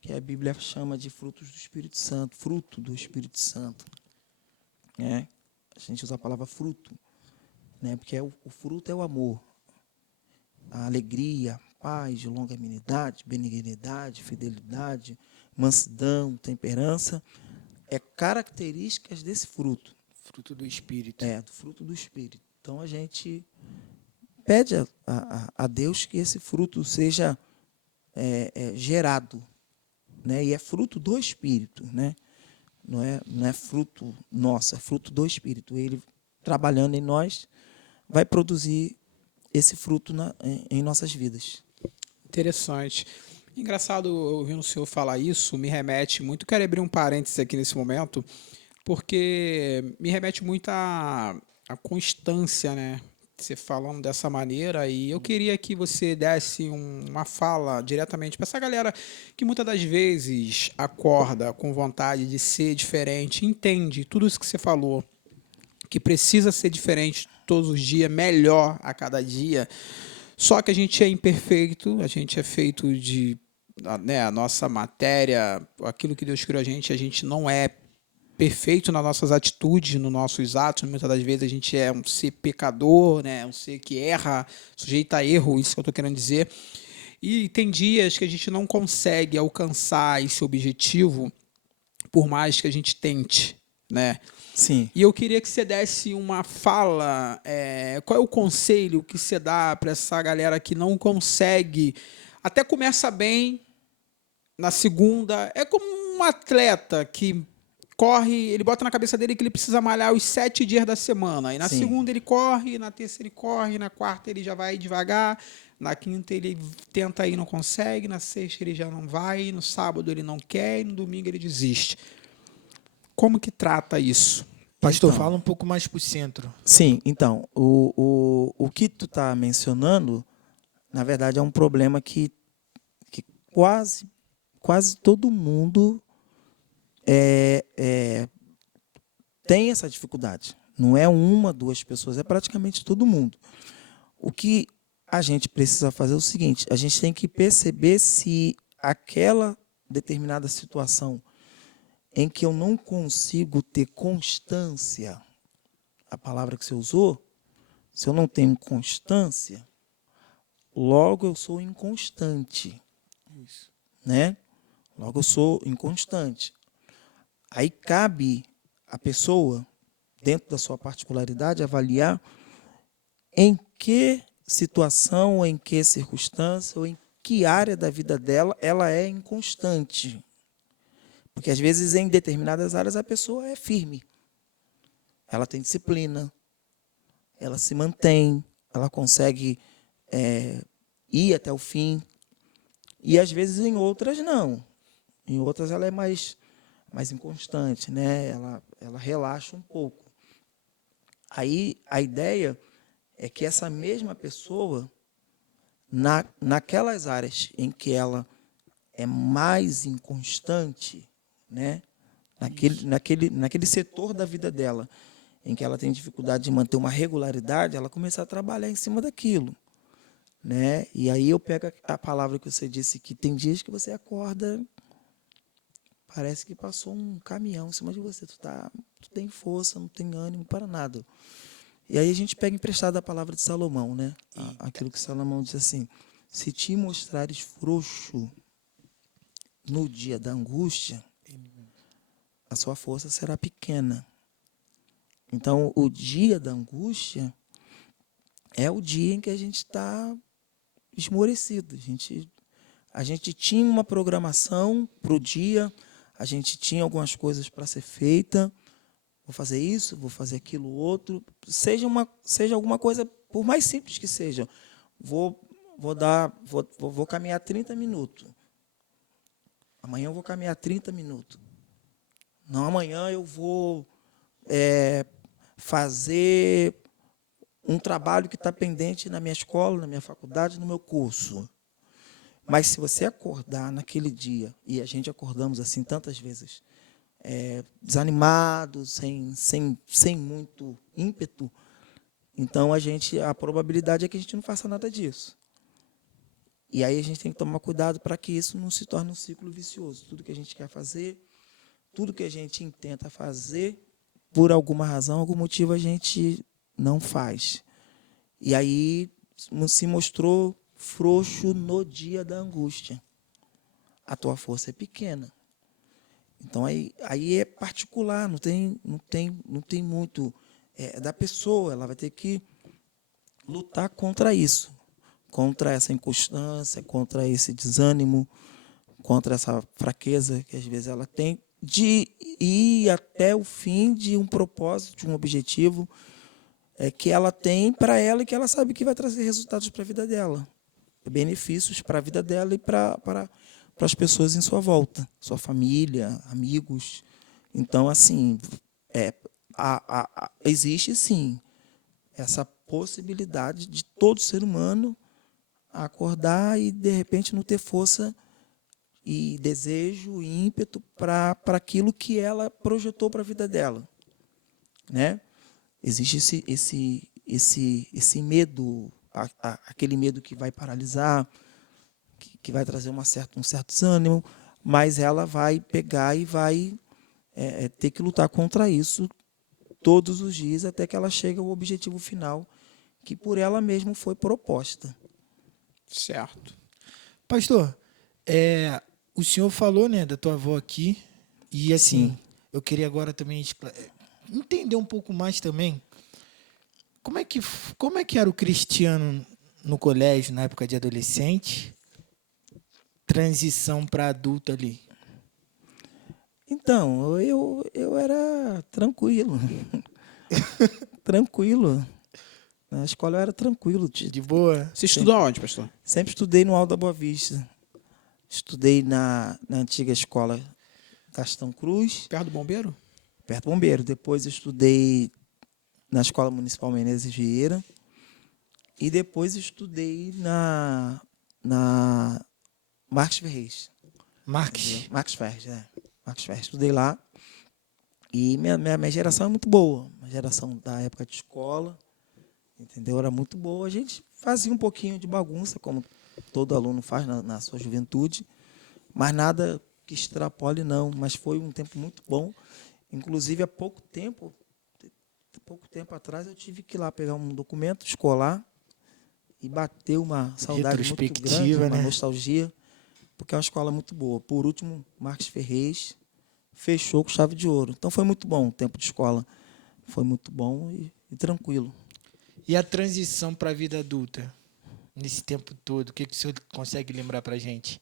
a Bíblia chama de frutos do Espírito Santo, fruto do Espírito Santo, né? A gente usa a palavra fruto, né? Porque o fruto é o amor, a alegria, paz, longanimidade, benignidade, fidelidade, mansidão, temperança, características desse fruto. Fruto do Espírito. Do fruto do Espírito. Então, a gente pede a Deus que esse fruto seja gerado, né? E é fruto do Espírito, né? Não é fruto nosso, é fruto do Espírito. Ele, trabalhando em nós, vai produzir esse fruto em nossas vidas. Interessante. Engraçado ouvindo o senhor falar isso, me remete muito. Quero abrir um parênteses aqui nesse momento, porque me remete muito à constância, né? Você falando dessa maneira, e eu queria que você desse uma fala diretamente para essa galera que muitas das vezes acorda com vontade de ser diferente, entende tudo isso que você falou, que precisa ser diferente todos os dias, melhor a cada dia. Só que a gente é imperfeito, a gente é feito de, né, a nossa matéria, aquilo que Deus criou a gente não é perfeito nas nossas atitudes, nos nossos atos. Muitas das vezes a gente é um ser pecador, né, um ser que erra, sujeito a erro, isso que eu estou querendo dizer. E tem dias que a gente não consegue alcançar esse objetivo, por mais que a gente tente, né? Sim. E eu queria que você desse uma fala, qual é o conselho que você dá para essa galera que não consegue, até começa bem, na segunda, é como um atleta que corre, ele bota na cabeça dele que ele precisa malhar os 7 dias da semana, e na Sim. segunda ele corre, na terça ele corre, na quarta ele já vai devagar, na quinta ele tenta ir e não consegue, na sexta ele já não vai, no sábado ele não quer e no domingo ele desiste. Como que trata isso? Pastor, Então, fala um pouco mais para o centro. sim, então, o que tu está mencionando, na verdade, é um problema que quase todo mundo tem essa dificuldade, Não é uma, duas pessoas, é praticamente todo mundo. O que a gente precisa fazer é o seguinte, a gente tem que perceber se aquela determinada situação em que eu não consigo ter constância, a palavra que você usou, se eu não tenho constância, logo eu sou inconstante. Isso. Né? Logo eu sou inconstante. Aí cabe a pessoa, dentro da sua particularidade, avaliar em que situação, em que circunstância, ou em que área da vida dela ela é inconstante. Porque, às vezes, em determinadas áreas, a pessoa é firme. Ela tem disciplina, ela se mantém, ela consegue ir até o fim. E, às vezes, em outras, não. Em outras, ela é mais inconstante, né? Ela relaxa um pouco. Aí, a ideia é que essa mesma pessoa, naquelas áreas em que ela é mais inconstante, né? Naquele setor da vida dela, em que ela tem dificuldade de manter uma regularidade, ela começa a trabalhar em cima daquilo. Né? E aí eu pego a palavra que você disse, que tem dias que você acorda, parece que passou um caminhão em cima de você. Tu tem força, não tem ânimo para nada. E aí a gente pega emprestado a palavra de Salomão, né? Aquilo que Salomão diz assim: se te mostrares frouxo no dia da angústia, a sua força será pequena. Então, o dia da angústia é o dia em que a gente está esmorecido. A gente tinha uma programação para o dia, a gente tinha algumas coisas para ser feita. Vou fazer isso, vou fazer aquilo outro. Seja alguma coisa, por mais simples que seja. Vou caminhar 30 minutos. Amanhã eu vou caminhar 30 minutos. Não, amanhã eu vou fazer um trabalho que está pendente na minha escola, na minha faculdade, no meu curso. Mas se você acordar naquele dia, e a gente acordamos assim tantas vezes, desanimado, sem muito ímpeto, então a probabilidade é que a gente não faça nada disso. E aí a gente tem que tomar cuidado para que isso não se torne um ciclo vicioso. Tudo que a gente quer fazer, tudo que a gente intenta fazer, por alguma razão, algum motivo, a gente não faz. E aí se mostrou frouxo no dia da angústia. A tua força é pequena. Então aí é particular, não tem muito da pessoa. Ela vai ter que lutar contra isso, contra essa inconstância, contra esse desânimo, contra essa fraqueza que às vezes ela tem de ir até o fim de um propósito, de um objetivo que ela tem para ela e que ela sabe que vai trazer resultados para a vida dela, benefícios para a vida dela e para as pessoas em sua volta, sua família, amigos. Então, assim, existe sim essa possibilidade de todo ser humano acordar e, de repente, não ter força e desejo e ímpeto para aquilo que ela projetou para a vida dela. Né? Existe esse medo, aquele medo que vai paralisar, que vai trazer um certo desânimo, mas ela vai pegar e vai ter que lutar contra isso todos os dias até que ela chegue ao objetivo final que por ela mesma foi proposta. Certo. Pastor, o senhor falou, né, da tua avó aqui, e assim, Sim. eu queria agora também entender um pouco mais também como é que era o Cristiano no colégio, na época de adolescente, transição para adulto ali. Então, eu era tranquilo. Tranquilo. Na escola eu era tranquilo. De boa? Você estudou aonde, pastor? Sempre estudei no Alto da Boa Vista. Estudei na antiga escola Gastão Cruz, Perto do bombeiro? perto do Bombeiro. Depois eu estudei na Escola Municipal Menezes Vieira. E depois eu estudei na Marques Ferrez. Marques. Marques Ferrez, Marques Ferrez. Estudei lá. E minha geração é muito boa. A geração da época de escola, entendeu? Era muito boa. A gente fazia um pouquinho de bagunça, como todo aluno faz na sua juventude, mas nada que extrapole, não. Mas foi um tempo muito bom. Inclusive, há pouco tempo atrás, eu tive que ir lá pegar um documento escolar e bater uma saudade muito grande, Retrospectiva, uma né? nostalgia, porque é uma escola muito boa. Por último, Marques Ferrez fechou com chave de ouro. Então, foi muito bom o tempo de escola. Foi muito bom e tranquilo. E a transição para a vida adulta? Nesse tempo todo, o que o senhor consegue lembrar pra gente?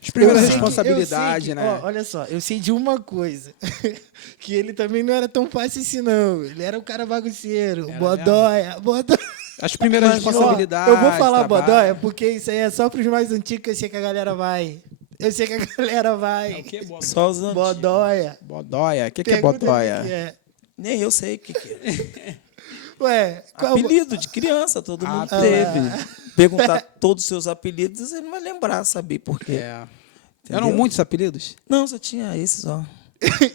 As primeiras Eu sei que- responsabilidades, né? ó, olha só, eu sei de uma coisa. Que ele também não era tão fácil assim, não. Ele era um cara bagunceiro. Era Bodóia. As primeiras Mas, ó, responsabilidades. eu vou falar trabalho. bodóia porque isso aí é só pros mais antigos que eu sei que a galera vai. Eu sei que a galera vai. É o que? Só os antigos. Bodóia. Bodóia. O que é Pergunta o bodóia? que é. Nem eu sei o que é. Ué, qual... Apelido de criança, todo mundo tá. teve. Perguntar todos os seus apelidos, ele não vai lembrar, saber por quê. É. Entendeu? Eram muitos apelidos? Não, só tinha esse só.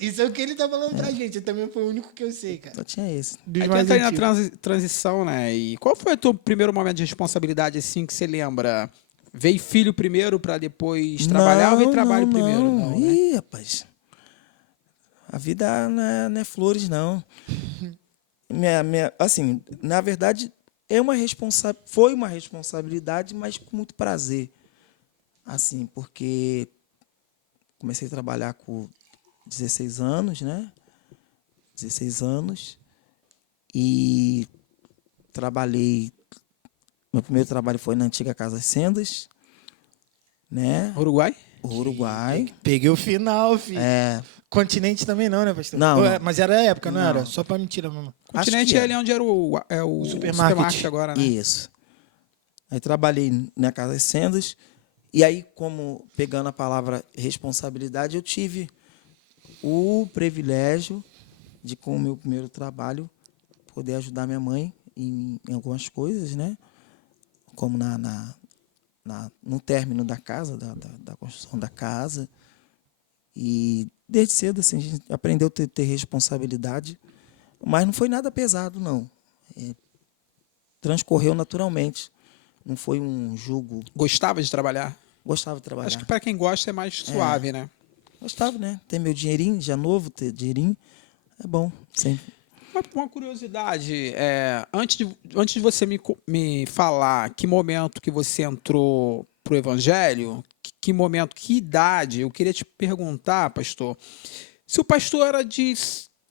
Isso é o que ele tá falando pra gente. Também foi o único que eu sei, cara. Só tinha esse. Dos Aí tu mais entra aí na antigos. transição, né? E qual foi o teu primeiro momento de responsabilidade, assim, que você lembra? Veio filho primeiro pra depois trabalhar ou veio trabalho primeiro? Não, né? Ih, rapaz. A vida não é flores, não. Assim, na verdade, foi uma responsabilidade, mas com muito prazer. Assim, porque comecei a trabalhar com 16 anos, né? 16 anos. E trabalhei. Meu primeiro trabalho foi na antiga Casa Sendas, né? Uruguai? Uruguai. Peguei o final, filho. É, Continente também não, né, pastor? Não, Ou não. Mas era a época, não, Não. era? Só pra mentira mesmo. Acho Continente que é ali onde era o supermarket agora, né? isso. Aí trabalhei na Casa Sendas. E aí, como pegando a palavra responsabilidade, eu tive o privilégio de, com o meu primeiro trabalho, poder ajudar minha mãe em algumas coisas, né? Como no término da casa, da construção da casa. E desde cedo assim, a gente aprendeu a ter responsabilidade, mas não foi nada pesado, não. Transcorreu naturalmente. Não foi um jugo. Gostava de trabalhar? Gostava de trabalhar. Acho que para quem gosta é mais suave, né? Gostava, né? Ter meu dinheirinho, já novo, ter dinheirinho, é bom. Sempre. Uma curiosidade, antes de você me falar que momento que você entrou pro Evangelho, que momento, que idade, eu queria te perguntar, pastor, se o pastor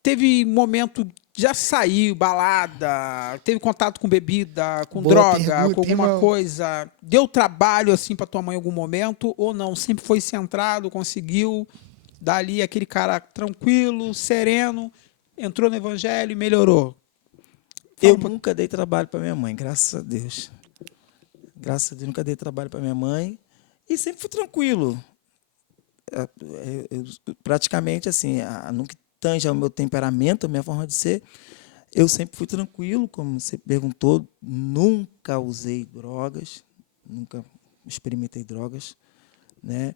teve momento, já saiu, balada, teve contato com bebida, com Boa droga, pergunta, com alguma irmão. coisa, deu trabalho assim para tua mãe em algum momento ou não? Sempre foi centrado, conseguiu dar ali aquele cara tranquilo, sereno, entrou no Evangelho e melhorou. Eu nunca dei trabalho para minha mãe, graças a Deus. Graças a Deus, nunca dei trabalho para minha mãe. E sempre fui tranquilo. Praticamente, assim, no que tange ao meu temperamento, a minha forma de ser, eu sempre fui tranquilo, como você perguntou. Nunca usei drogas, nunca experimentei drogas, né?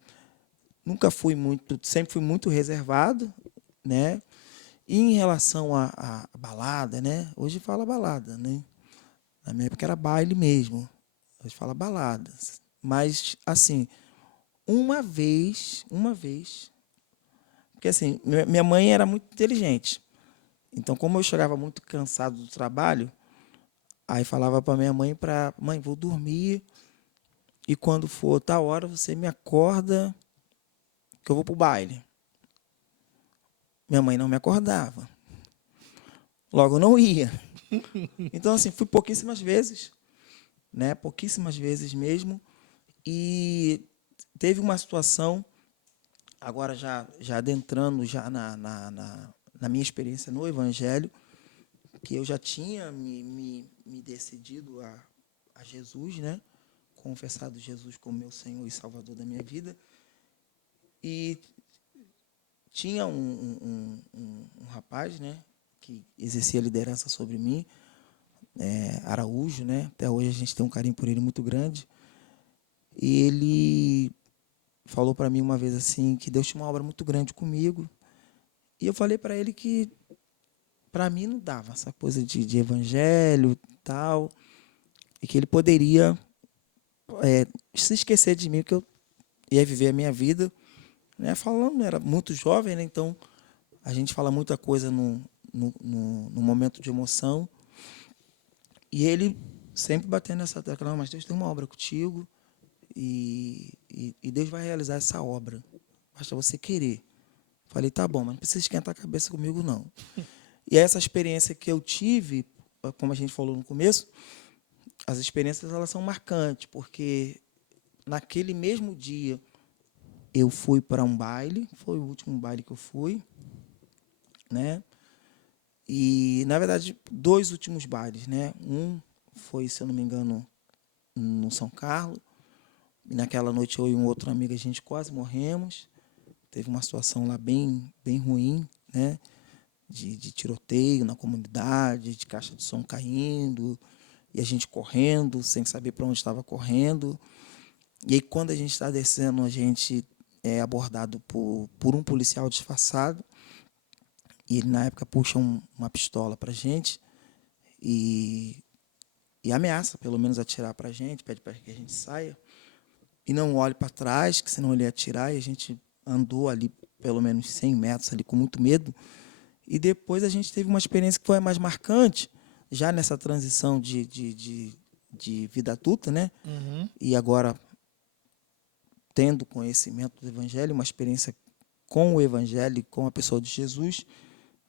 Sempre fui muito reservado, né? E em relação à balada, né? Hoje fala balada, né? Na minha época era baile mesmo. Hoje fala baladas. Mas, assim, uma vez, porque assim, minha mãe era muito inteligente. Então, como eu chegava muito cansado do trabalho, aí falava para minha mãe, mãe, vou dormir, e quando for tal hora, você me acorda que eu vou pro baile. Minha mãe não me acordava. Logo, eu não ia. Então, assim, fui pouquíssimas vezes, né? Pouquíssimas vezes mesmo. E teve uma situação, agora já adentrando já na minha experiência no Evangelho, que eu já tinha me decidido a Jesus, né? Confessado Jesus como meu Senhor e Salvador da minha vida. E tinha um rapaz, né, que exercia liderança sobre mim, Araújo, né? Até hoje a gente tem um carinho por ele muito grande. E ele falou para mim uma vez assim que Deus tinha uma obra muito grande comigo E eu falei para ele que para mim não dava essa coisa de evangelho e tal, e que ele poderia se esquecer de mim, que eu ia viver a minha vida, né? Falando, era muito jovem, né? Então a gente fala muita coisa no momento de emoção. E ele sempre batendo nessa tecla: não, mas Deus tem uma obra contigo e Deus vai realizar essa obra. Basta você querer. Falei, tá bom, mas não precisa esquentar a cabeça comigo, não. E essa experiência que eu tive, como a gente falou no começo, as experiências elas são marcantes, porque naquele mesmo dia eu fui para um baile, foi o último baile que eu fui, né? E, na verdade, 2 últimos bailes, né? Um foi, se eu não me engano, no São Carlos. E naquela noite eu e um outro amigo, a gente quase morremos. Teve uma situação lá bem ruim, né? De tiroteio na comunidade, de caixa de som caindo, e a gente correndo, sem saber para onde estava correndo. E aí, quando a gente está descendo, a gente é abordado por um policial disfarçado. E ele, na época, puxa uma pistola para a gente e ameaça, pelo menos, atirar para a gente, pede para que a gente saia. E não olhe para trás, que senão ele ia atirar. E a gente andou ali, pelo menos 100 metros, ali com muito medo. E depois a gente teve uma experiência que foi a mais marcante, já nessa transição de vida adulta, né? Uhum. E agora, tendo conhecimento do Evangelho, uma experiência com o Evangelho, com a pessoa de Jesus,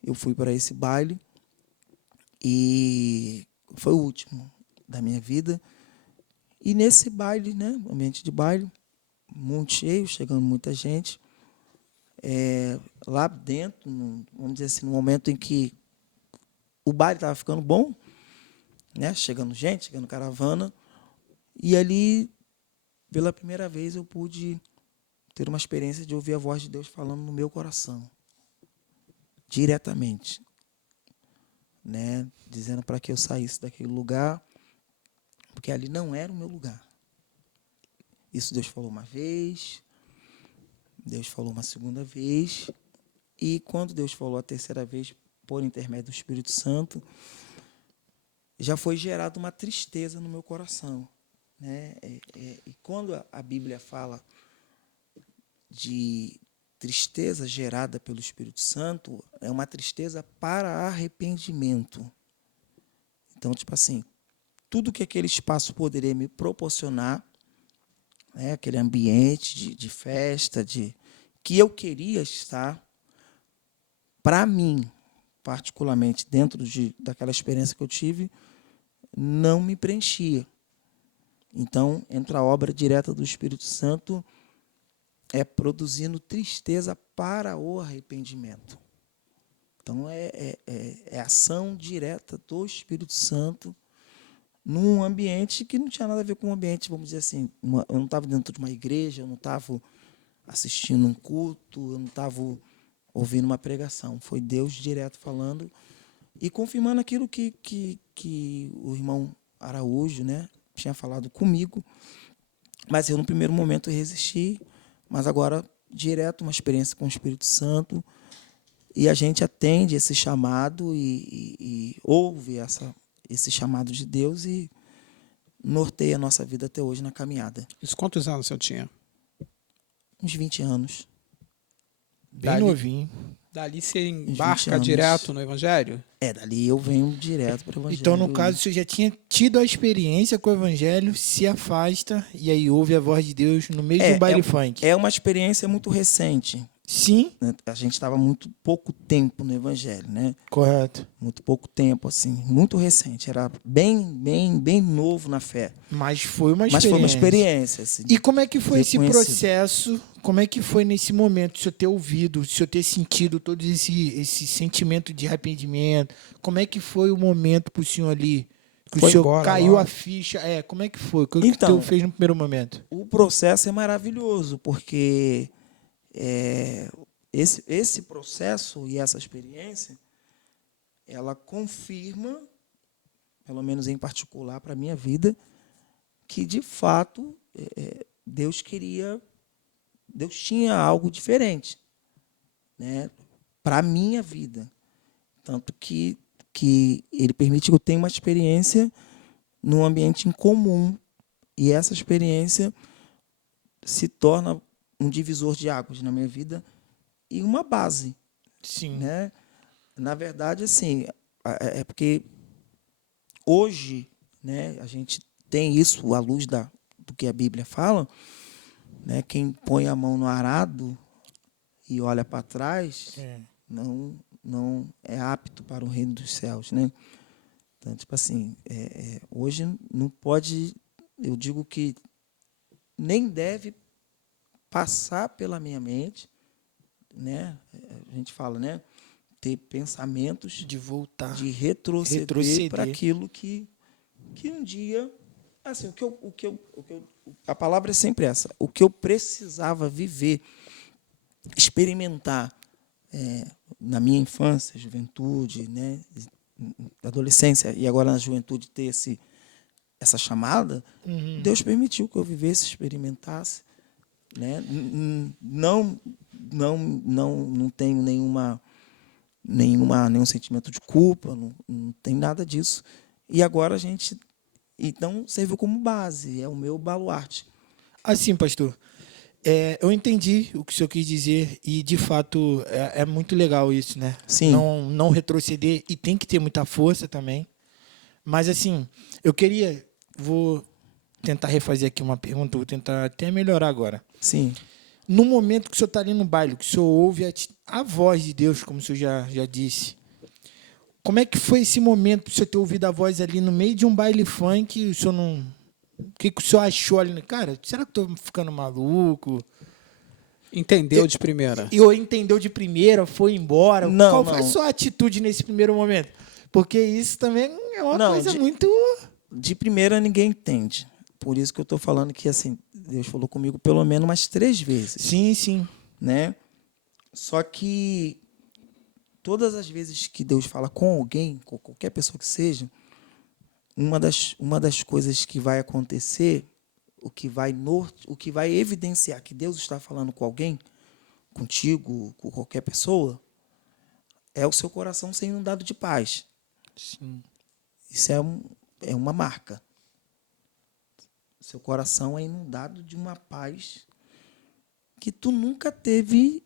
eu fui para esse baile e foi o último da minha vida. E nesse baile, né, ambiente de baile, muito cheio, chegando muita gente, lá dentro, vamos dizer assim, no momento em que o baile estava ficando bom, né, chegando gente, chegando caravana, e ali, pela primeira vez, eu pude ter uma experiência de ouvir a voz de Deus falando no meu coração, diretamente, né, dizendo para que eu saísse daquele lugar, porque ali não era o meu lugar. Isso Deus falou uma vez, Deus falou uma segunda vez, e quando Deus falou a terceira vez, por intermédio do Espírito Santo, já foi gerada uma tristeza no meu coração, né? E quando a Bíblia fala de tristeza gerada pelo Espírito Santo, é uma tristeza para arrependimento. Então, tipo assim, tudo que aquele espaço poderia me proporcionar, né, aquele ambiente de festa, que eu queria estar, para mim, particularmente, dentro daquela experiência que eu tive, não me preenchia. Então, entra a obra direta do Espírito Santo, produzindo tristeza para o arrependimento. Então, é ação direta do Espírito Santo num ambiente que não tinha nada a ver com o ambiente, vamos dizer assim, eu não estava dentro de uma igreja, eu não estava assistindo um culto, eu não estava ouvindo uma pregação. Foi Deus direto falando e confirmando aquilo que o irmão Araújo, né, tinha falado comigo, mas eu no primeiro momento resisti, mas agora direto uma experiência com o Espírito Santo, e a gente atende esse chamado e ouve esse chamado de Deus e norteia a nossa vida até hoje na caminhada. Isso quantos anos você tinha? Uns 20 anos. Bem novinho. Dali você Uns 20 embarca anos. direto no Evangelho? Dali eu venho direto para o Evangelho. Então, no caso, você já tinha tido a experiência com o Evangelho, se afasta e aí ouve a voz de Deus no meio do baile funk. É uma experiência muito recente. Sim. A gente estava muito pouco tempo no Evangelho, né? Correto. Muito pouco tempo, assim, muito recente. Era bem novo na fé. Mas foi uma experiência. Mas foi uma experiência. Assim, e como é que foi esse processo? Como é que foi nesse momento, o senhor ter ouvido, o senhor ter sentido todo esse sentimento de arrependimento? Como é que foi o momento para o senhor ali? Que o senhor caiu logo a ficha? Como é que foi? O que o senhor fez no primeiro momento? O processo é maravilhoso, porque esse processo e essa experiência, ela confirma, pelo menos em particular para a minha vida, que, de fato, Deus tinha algo diferente, né, para a minha vida. Tanto que ele permite que eu tenha uma experiência num ambiente incomum. E essa experiência se torna um divisor de águas na minha vida e uma base, Sim. né? Na verdade, assim, é porque hoje, né, a gente tem isso à luz do que a Bíblia fala, né? Quem põe a mão no arado e olha para trás não é apto para o reino dos céus, né? Então, tipo assim, hoje não pode, eu digo que nem deve passar pela minha mente, né? A gente fala, né? Ter pensamentos De voltar. de retroceder Retroceder. para aquilo que um dia, assim, a palavra é sempre essa, o que eu precisava viver, experimentar na minha infância, juventude, né? Adolescência e agora na juventude ter essa chamada, Deus permitiu que eu vivesse, experimentasse, né? Não tenho nenhum sentimento de culpa, não tem nada disso. E agora a gente então serviu como base, é o meu baluarte. Assim, pastor, eu entendi o que o senhor quis dizer e, de fato, é muito legal isso, né? Sim. Não retroceder e tem que ter muita força também. Mas, assim, vou tentar refazer aqui uma pergunta, vou tentar até melhorar agora. Sim. No momento que o senhor está ali no baile, que o senhor ouve a voz de Deus, como o senhor já disse, como é que foi esse momento para o senhor ter ouvido a voz ali no meio de um baile funk? O senhor não... O que o senhor achou ali? Cara, será que estou ficando maluco? Entendeu de primeira? E ou entendeu de primeira, foi embora? Não, Qual foi a não. sua atitude nesse primeiro momento? Porque isso também é uma Não, coisa muito... De primeira ninguém entende. Por isso que eu estou falando que assim, Deus falou comigo pelo menos umas 3 vezes. Sim, sim. Né? Só que todas as vezes que Deus fala com alguém, com qualquer pessoa que seja, uma das coisas que vai acontecer, o que vai evidenciar que Deus está falando com alguém, contigo, com qualquer pessoa, é o seu coração ser inundado de paz. Sim. Isso é uma marca. Seu coração é inundado de uma paz que tu nunca teve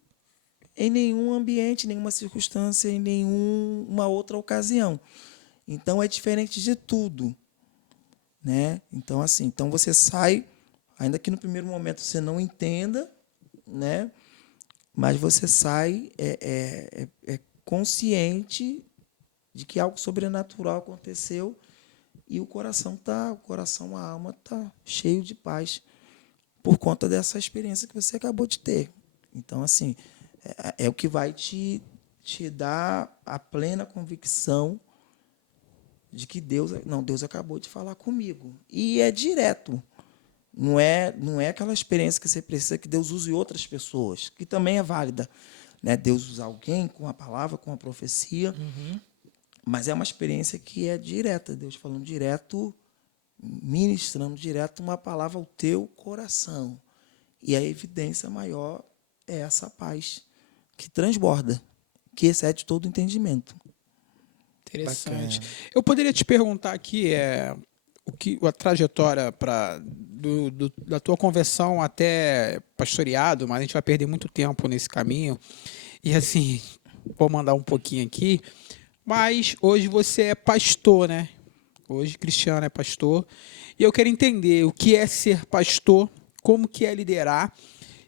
em nenhum ambiente, nenhuma circunstância, em nenhuma outra ocasião. Então é diferente de tudo, né? Então assim, então você sai, ainda que no primeiro momento você não entenda, né? Mas você sai consciente de que algo sobrenatural aconteceu e o coração, a alma tá cheio de paz por conta dessa experiência que você acabou de ter. Então, assim, é o que vai te dar a plena convicção de que Deus acabou de falar comigo. E é direto. Não é aquela experiência que você precisa que Deus use outras pessoas, que também é válida, né? Deus usa alguém com a palavra, com a profecia, mas é uma experiência que é direta, Deus falando direto, ministrando direto uma palavra ao teu coração. E a evidência maior é essa paz que transborda, que excede todo entendimento. Interessante. Bacana. Eu poderia te perguntar aqui a trajetória da tua conversão até pastoreado, mas a gente vai perder muito tempo nesse caminho. E assim, vou mandar um pouquinho aqui. Mas hoje você é pastor, né? Hoje Cristiano é pastor. E eu quero entender o que é ser pastor, como que é liderar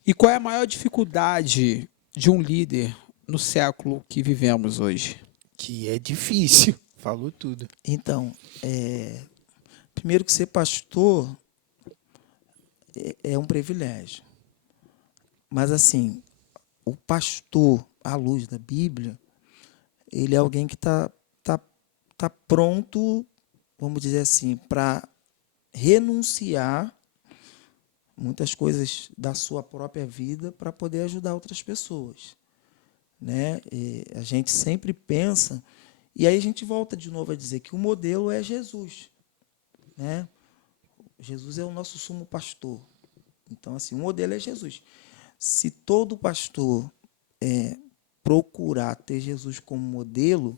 e qual é a maior dificuldade de um líder no século que vivemos hoje. Que é difícil. Falou tudo. Então, primeiro que ser pastor é um privilégio. Mas, assim, o pastor, à luz da Bíblia, ele é alguém que tá pronto, vamos dizer assim, para renunciar muitas coisas da sua própria vida para poder ajudar outras pessoas, né? E a gente sempre pensa, e aí a gente volta de novo a dizer que o modelo é Jesus, né? Jesus é o nosso sumo pastor. Então, assim, o modelo é Jesus. Se todo pastor procurar ter Jesus como modelo,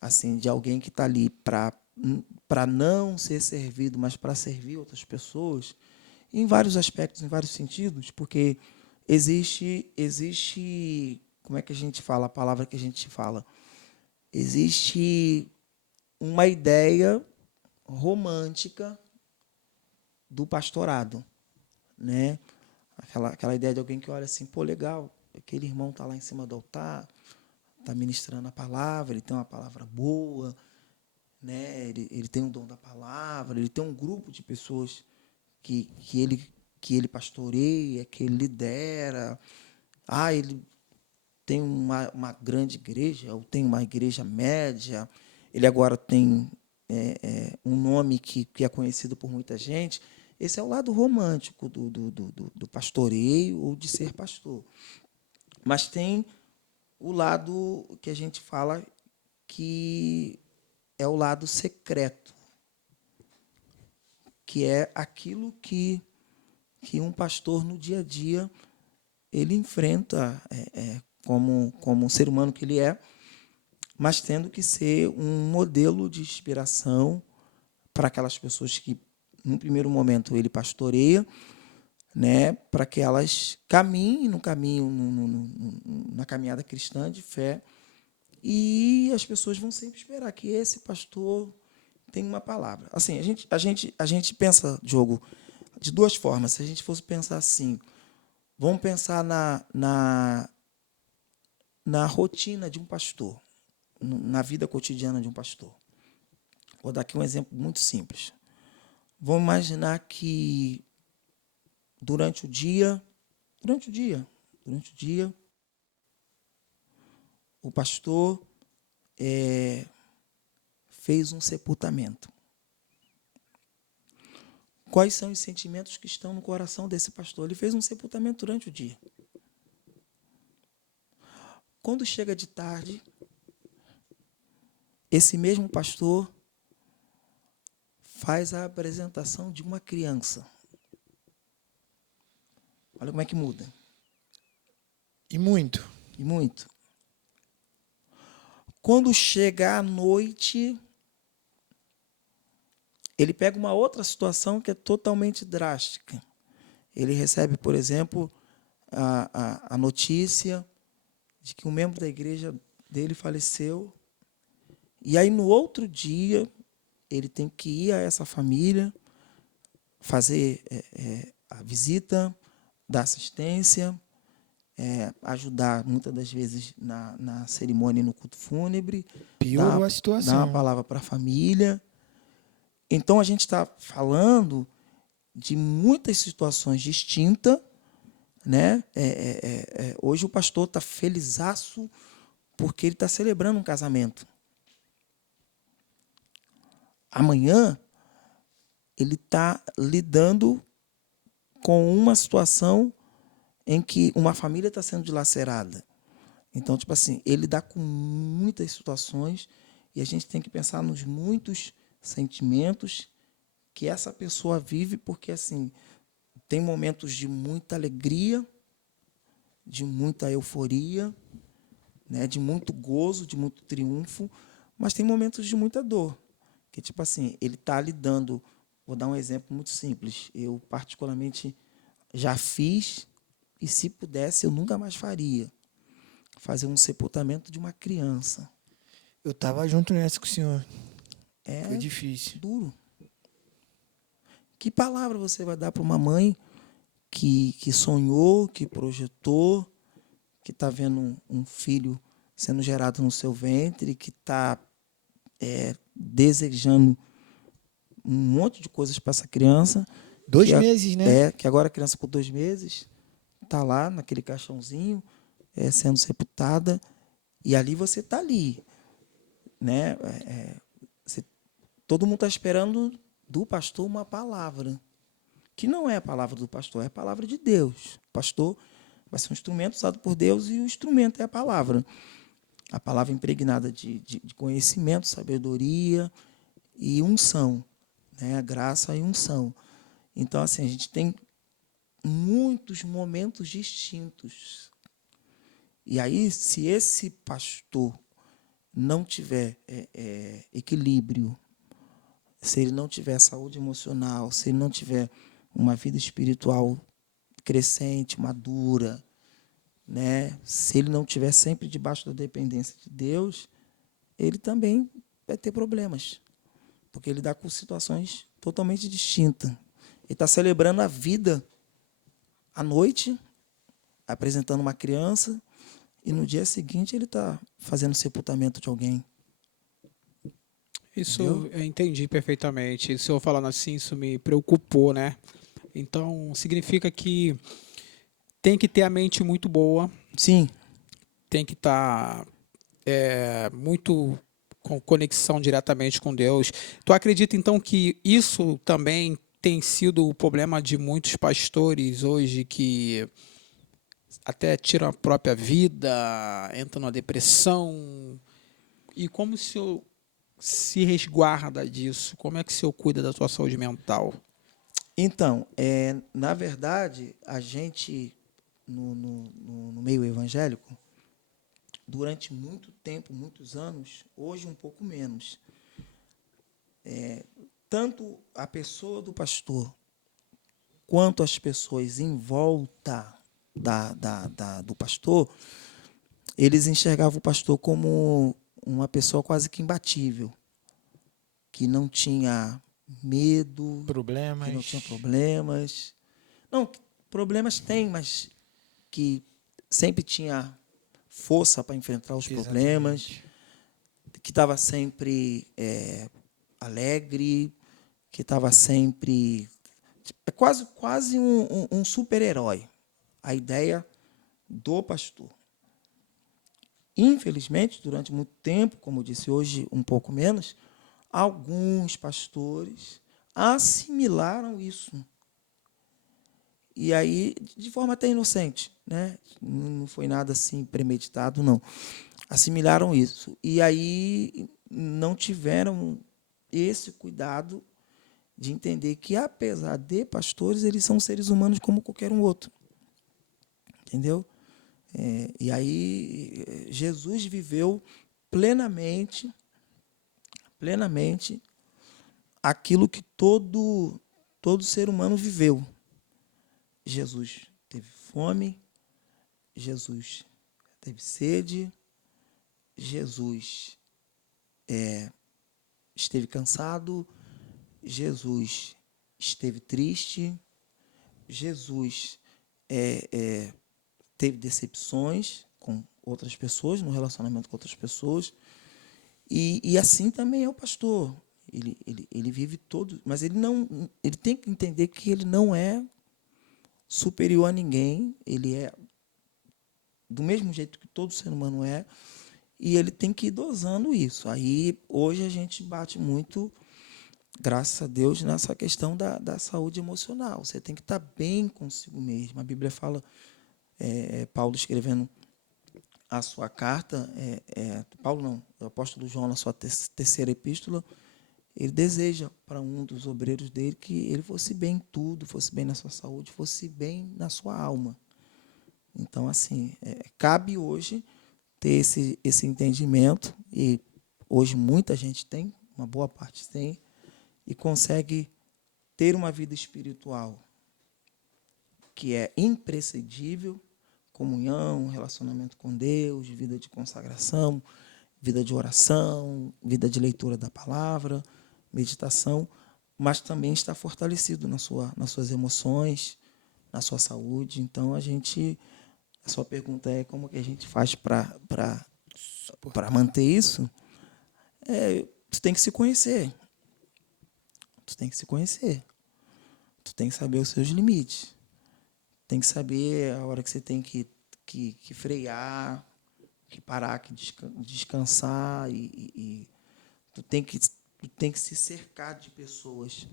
assim, de alguém que está ali para não ser servido, mas para servir outras pessoas, em vários aspectos, em vários sentidos, porque existe, como é que a gente fala, a palavra que a gente fala? Existe uma ideia romântica do pastorado, né? Aquela ideia de alguém que olha assim, pô, legal, aquele irmão está lá em cima do altar, está ministrando a palavra, ele tem uma palavra boa, né? Ele tem um dom da palavra, ele tem um grupo de pessoas que ele pastoreia, que ele lidera. Ele tem uma grande igreja, ou tem uma igreja média, ele agora tem um nome que é conhecido por muita gente. Esse é o lado romântico do pastoreio ou de ser pastor. Mas tem o lado que a gente fala que é o lado secreto, que é aquilo que um pastor no dia a dia ele enfrenta como um ser humano que ele é, mas tendo que ser um modelo de inspiração para aquelas pessoas que, num primeiro momento, ele pastoreia, né, para que elas caminhem no caminho, na caminhada cristã de fé, e as pessoas vão sempre esperar que esse pastor tenha uma palavra. Assim, a gente pensa, Diogo, de duas formas. Se a gente fosse pensar assim, vamos pensar na rotina de um pastor, na vida cotidiana de um pastor. Vou dar aqui um exemplo muito simples. Vamos imaginar que durante o dia, o pastor fez um sepultamento. Quais são os sentimentos que estão no coração desse pastor? Ele fez um sepultamento durante o dia. Quando chega de tarde, esse mesmo pastor faz a apresentação de uma criança. Olha como é que muda. E muito. E muito. Quando chega à noite, ele pega uma outra situação que é totalmente drástica. Ele recebe, por exemplo, a notícia de que um membro da igreja dele faleceu. E aí, no outro dia, ele tem que ir a essa família, fazer a visita, dar assistência, ajudar, muitas das vezes, na cerimônia e no culto fúnebre. Piorou a situação. Dar uma palavra para a família. Então, a gente está falando de muitas situações distintas, né? Hoje o pastor está felizaço porque ele está celebrando um casamento. Amanhã, ele está lidando com uma situação em que uma família está sendo dilacerada. Então, tipo assim, ele dá com muitas situações e a gente tem que pensar nos muitos sentimentos que essa pessoa vive, porque assim, tem momentos de muita alegria, de muita euforia, né, de muito gozo, de muito triunfo, mas tem momentos de muita dor. Que, tipo assim, ele está lidando... Vou dar um exemplo muito simples. Eu, particularmente, já fiz, e se pudesse, eu nunca mais faria, fazer um sepultamento de uma criança. Eu estava junto nessa com o senhor. É Foi difícil. duro. Que palavra você vai dar para uma mãe que sonhou, que projetou, que está vendo um filho sendo gerado no seu ventre, que está desejando um monte de coisas para essa criança. 2 meses, né? Que agora a criança com 2 meses está lá naquele caixãozinho, sendo sepultada, e ali você está ali, né? Todo mundo está esperando do pastor uma palavra, que não é a palavra do pastor, é a palavra de Deus. O pastor vai ser um instrumento usado por Deus e o instrumento é a palavra impregnada de conhecimento, sabedoria e unção, né? A graça e unção. Então, assim, a gente tem muitos momentos distintos. E aí, se esse pastor não tiver equilíbrio, se ele não tiver saúde emocional, se ele não tiver uma vida espiritual crescente, madura, né? Se ele não tiver sempre debaixo da dependência de Deus, ele também vai ter problemas, porque ele dá com situações totalmente distintas. Ele está celebrando a vida à noite, apresentando uma criança, e no dia seguinte ele está fazendo o sepultamento de alguém. Isso Entendeu? eu entendi perfeitamente. O senhor falando assim, isso me preocupou, né? Então, significa que tem que ter a mente muito boa, Sim, tem que estar muito com conexão diretamente com Deus. Tu acredita, então, que isso também tem sido o problema de muitos pastores hoje que até tiram a própria vida, entram na depressão? E como o senhor se resguarda disso? Como é que o senhor cuida da sua saúde mental? então, na verdade, a gente, no meio evangélico, durante muito tempo, muitos anos, hoje um pouco menos, tanto a pessoa do pastor quanto as pessoas em volta do pastor, eles enxergavam o pastor como uma pessoa quase que imbatível, que não tinha medo, que não tinha Problemas. problemas. Não, problemas tem, mas que sempre tinha força para enfrentar os problemas, Exatamente. que estava sempre alegre, que estava sempre... É quase um super-herói, a ideia do pastor. Infelizmente, durante muito tempo, como eu disse hoje, um pouco menos, alguns pastores assimilaram isso. E aí, de forma até inocente, né? Não foi nada assim premeditado, não. Assimilaram isso. E aí não tiveram esse cuidado de entender que, apesar de pastores, eles são seres humanos como qualquer um outro. Entendeu? E aí Jesus viveu plenamente aquilo que todo ser humano viveu. Jesus teve fome, Jesus teve sede, Jesus esteve cansado, Jesus esteve triste, Jesus teve decepções com outras pessoas, no relacionamento com outras pessoas, e assim também é o pastor. Ele vive todo, mas ele tem que entender que ele não é superior a ninguém, ele é do mesmo jeito que todo ser humano é, e ele tem que ir dosando isso. Aí, hoje, a gente bate muito, graças a Deus, nessa questão da saúde emocional. Você tem que estar bem consigo mesmo. A Bíblia fala, Paulo escrevendo a sua carta, Paulo não, o apóstolo João, na sua terceira epístola, ele deseja para um dos obreiros dele que ele fosse bem em tudo, fosse bem na sua saúde, fosse bem na sua alma. Então, assim, cabe hoje ter esse entendimento, e hoje muita gente tem, uma boa parte tem, e consegue ter uma vida espiritual que é imprescindível, comunhão, relacionamento com Deus, vida de consagração, vida de oração, vida de leitura da palavra, meditação, mas também está fortalecido nas suas emoções, na sua saúde. Então, a sua pergunta é como que a gente faz para manter isso? Tu tem que se conhecer. Tu tem que se conhecer. Tu tem que saber os seus limites. Tem que saber a hora que você tem que frear, que parar, que descansar. E tu tem que se cercar de pessoas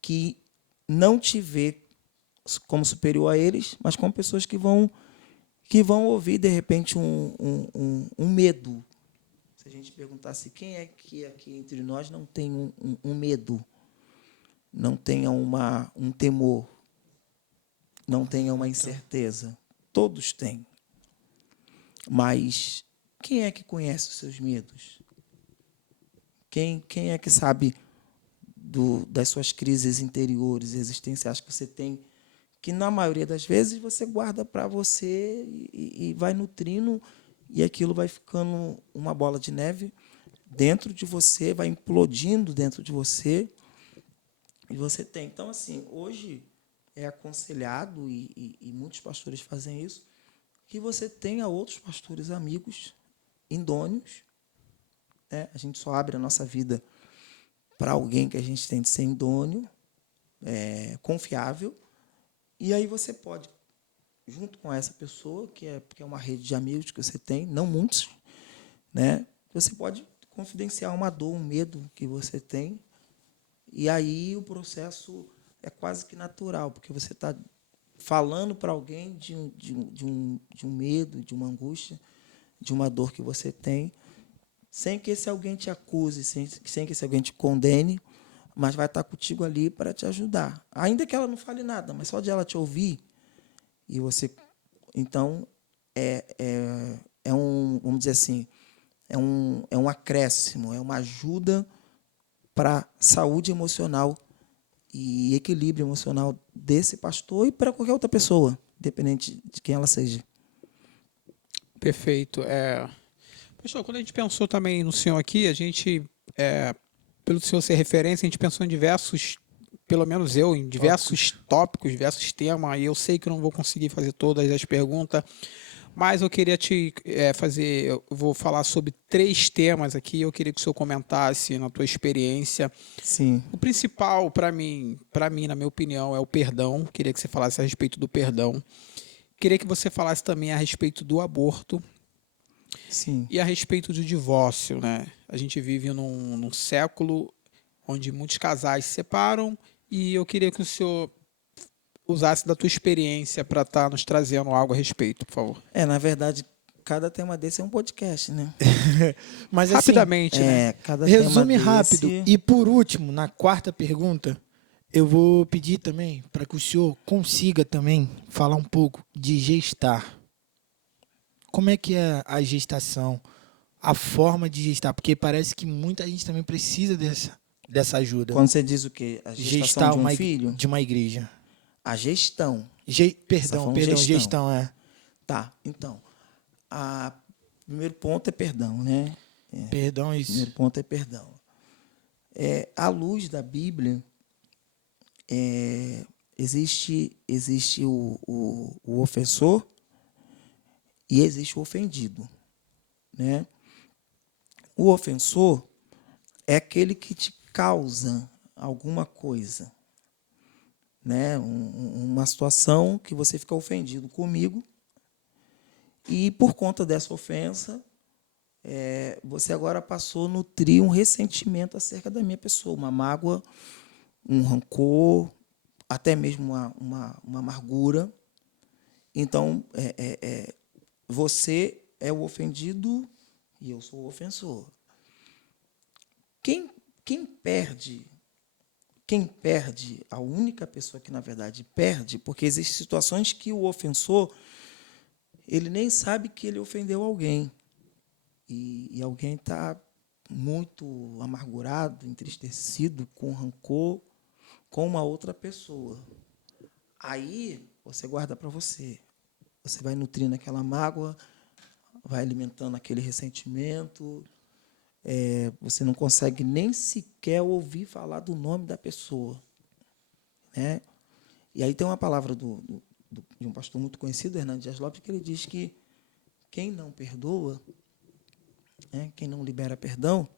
que não te vê como superior a eles, mas como pessoas que vão ouvir, de repente, um medo. Se a gente perguntasse quem é que aqui entre nós não tem um medo, não tenha um temor, não tenha uma incerteza. Todos têm. Mas quem é que conhece os seus medos? Quem é que sabe das suas crises interiores, existenciais que você tem, que na maioria das vezes você guarda para você e vai nutrindo, e aquilo vai ficando uma bola de neve dentro de você, vai implodindo dentro de você, e você tem. Então, assim, hoje é aconselhado, e muitos pastores fazem isso, que você tenha outros pastores amigos idôneos, né? A gente só abre a nossa vida para alguém que a gente tem de ser idôneo, confiável, e aí você pode, junto com essa pessoa, que é uma rede de amigos que você tem, não muitos, né? Você pode confidenciar uma dor, um medo que você tem, e aí o processo é quase que natural, porque você está falando para alguém de um medo, de uma angústia, de uma dor que você tem, sem que esse alguém te acuse, sem que esse alguém te condene, mas vai estar contigo ali para te ajudar. Ainda que ela não fale nada, mas só de ela te ouvir, e você... Então, vamos dizer assim, é um acréscimo, é uma ajuda para saúde emocional e equilíbrio emocional desse pastor e para qualquer outra pessoa, independente de quem ela seja. Perfeito. Pastor, quando a gente pensou também no senhor aqui, a gente, pelo senhor ser referência, a gente pensou em diversos, pelo menos eu, em diversos tópicos, diversos temas, e eu sei que eu não vou conseguir fazer todas as perguntas, mas eu queria eu vou falar sobre 3 temas aqui, eu queria que o senhor comentasse na tua experiência. Sim. O principal, para mim, na minha opinião, é o perdão. Queria que você falasse a respeito do perdão. Queria que você falasse também a respeito do aborto. Sim. E a respeito do divórcio, né? A gente vive num século onde muitos casais se separam, e eu queria que o senhor usasse da tua experiência para estar nos trazendo algo a respeito, por favor. Na verdade, cada tema desse é um podcast, né? Mas assim, Rapidamente, né? Cada resume tema rápido. desse... E por último, na quarta pergunta, eu vou pedir também para que o senhor consiga também falar um pouco de gestar. Como é que é a gestação, a forma de gestar? Porque parece que muita gente também precisa dessa ajuda. Quando você diz o quê? A gestação de um filho? De uma igreja. A gestão. Perdão, gestão, Tá, então. O primeiro ponto é perdão, né? Perdão, O isso. primeiro ponto é perdão. À luz da Bíblia, existe o ofensor e existe o ofendido, né? O ofensor é aquele que te causa alguma coisa, né? Uma situação que você fica ofendido comigo, e por conta dessa ofensa, você agora passou a nutrir um ressentimento acerca da minha pessoa, uma mágoa, um rancor, até mesmo uma amargura. Então, você é o ofendido e eu sou o ofensor. Quem perde, a única pessoa que, na verdade, perde, porque existem situações que o ofensor ele nem sabe que ele ofendeu alguém. E alguém está muito amargurado, entristecido, com rancor com uma outra pessoa. Aí você guarda para você. Você vai nutrindo aquela mágoa, vai alimentando aquele ressentimento. Você não consegue nem sequer ouvir falar do nome da pessoa, né? E aí tem uma palavra de um pastor muito conhecido, Hernando Dias Lopes, que ele diz que quem não perdoa, né, quem não libera perdão,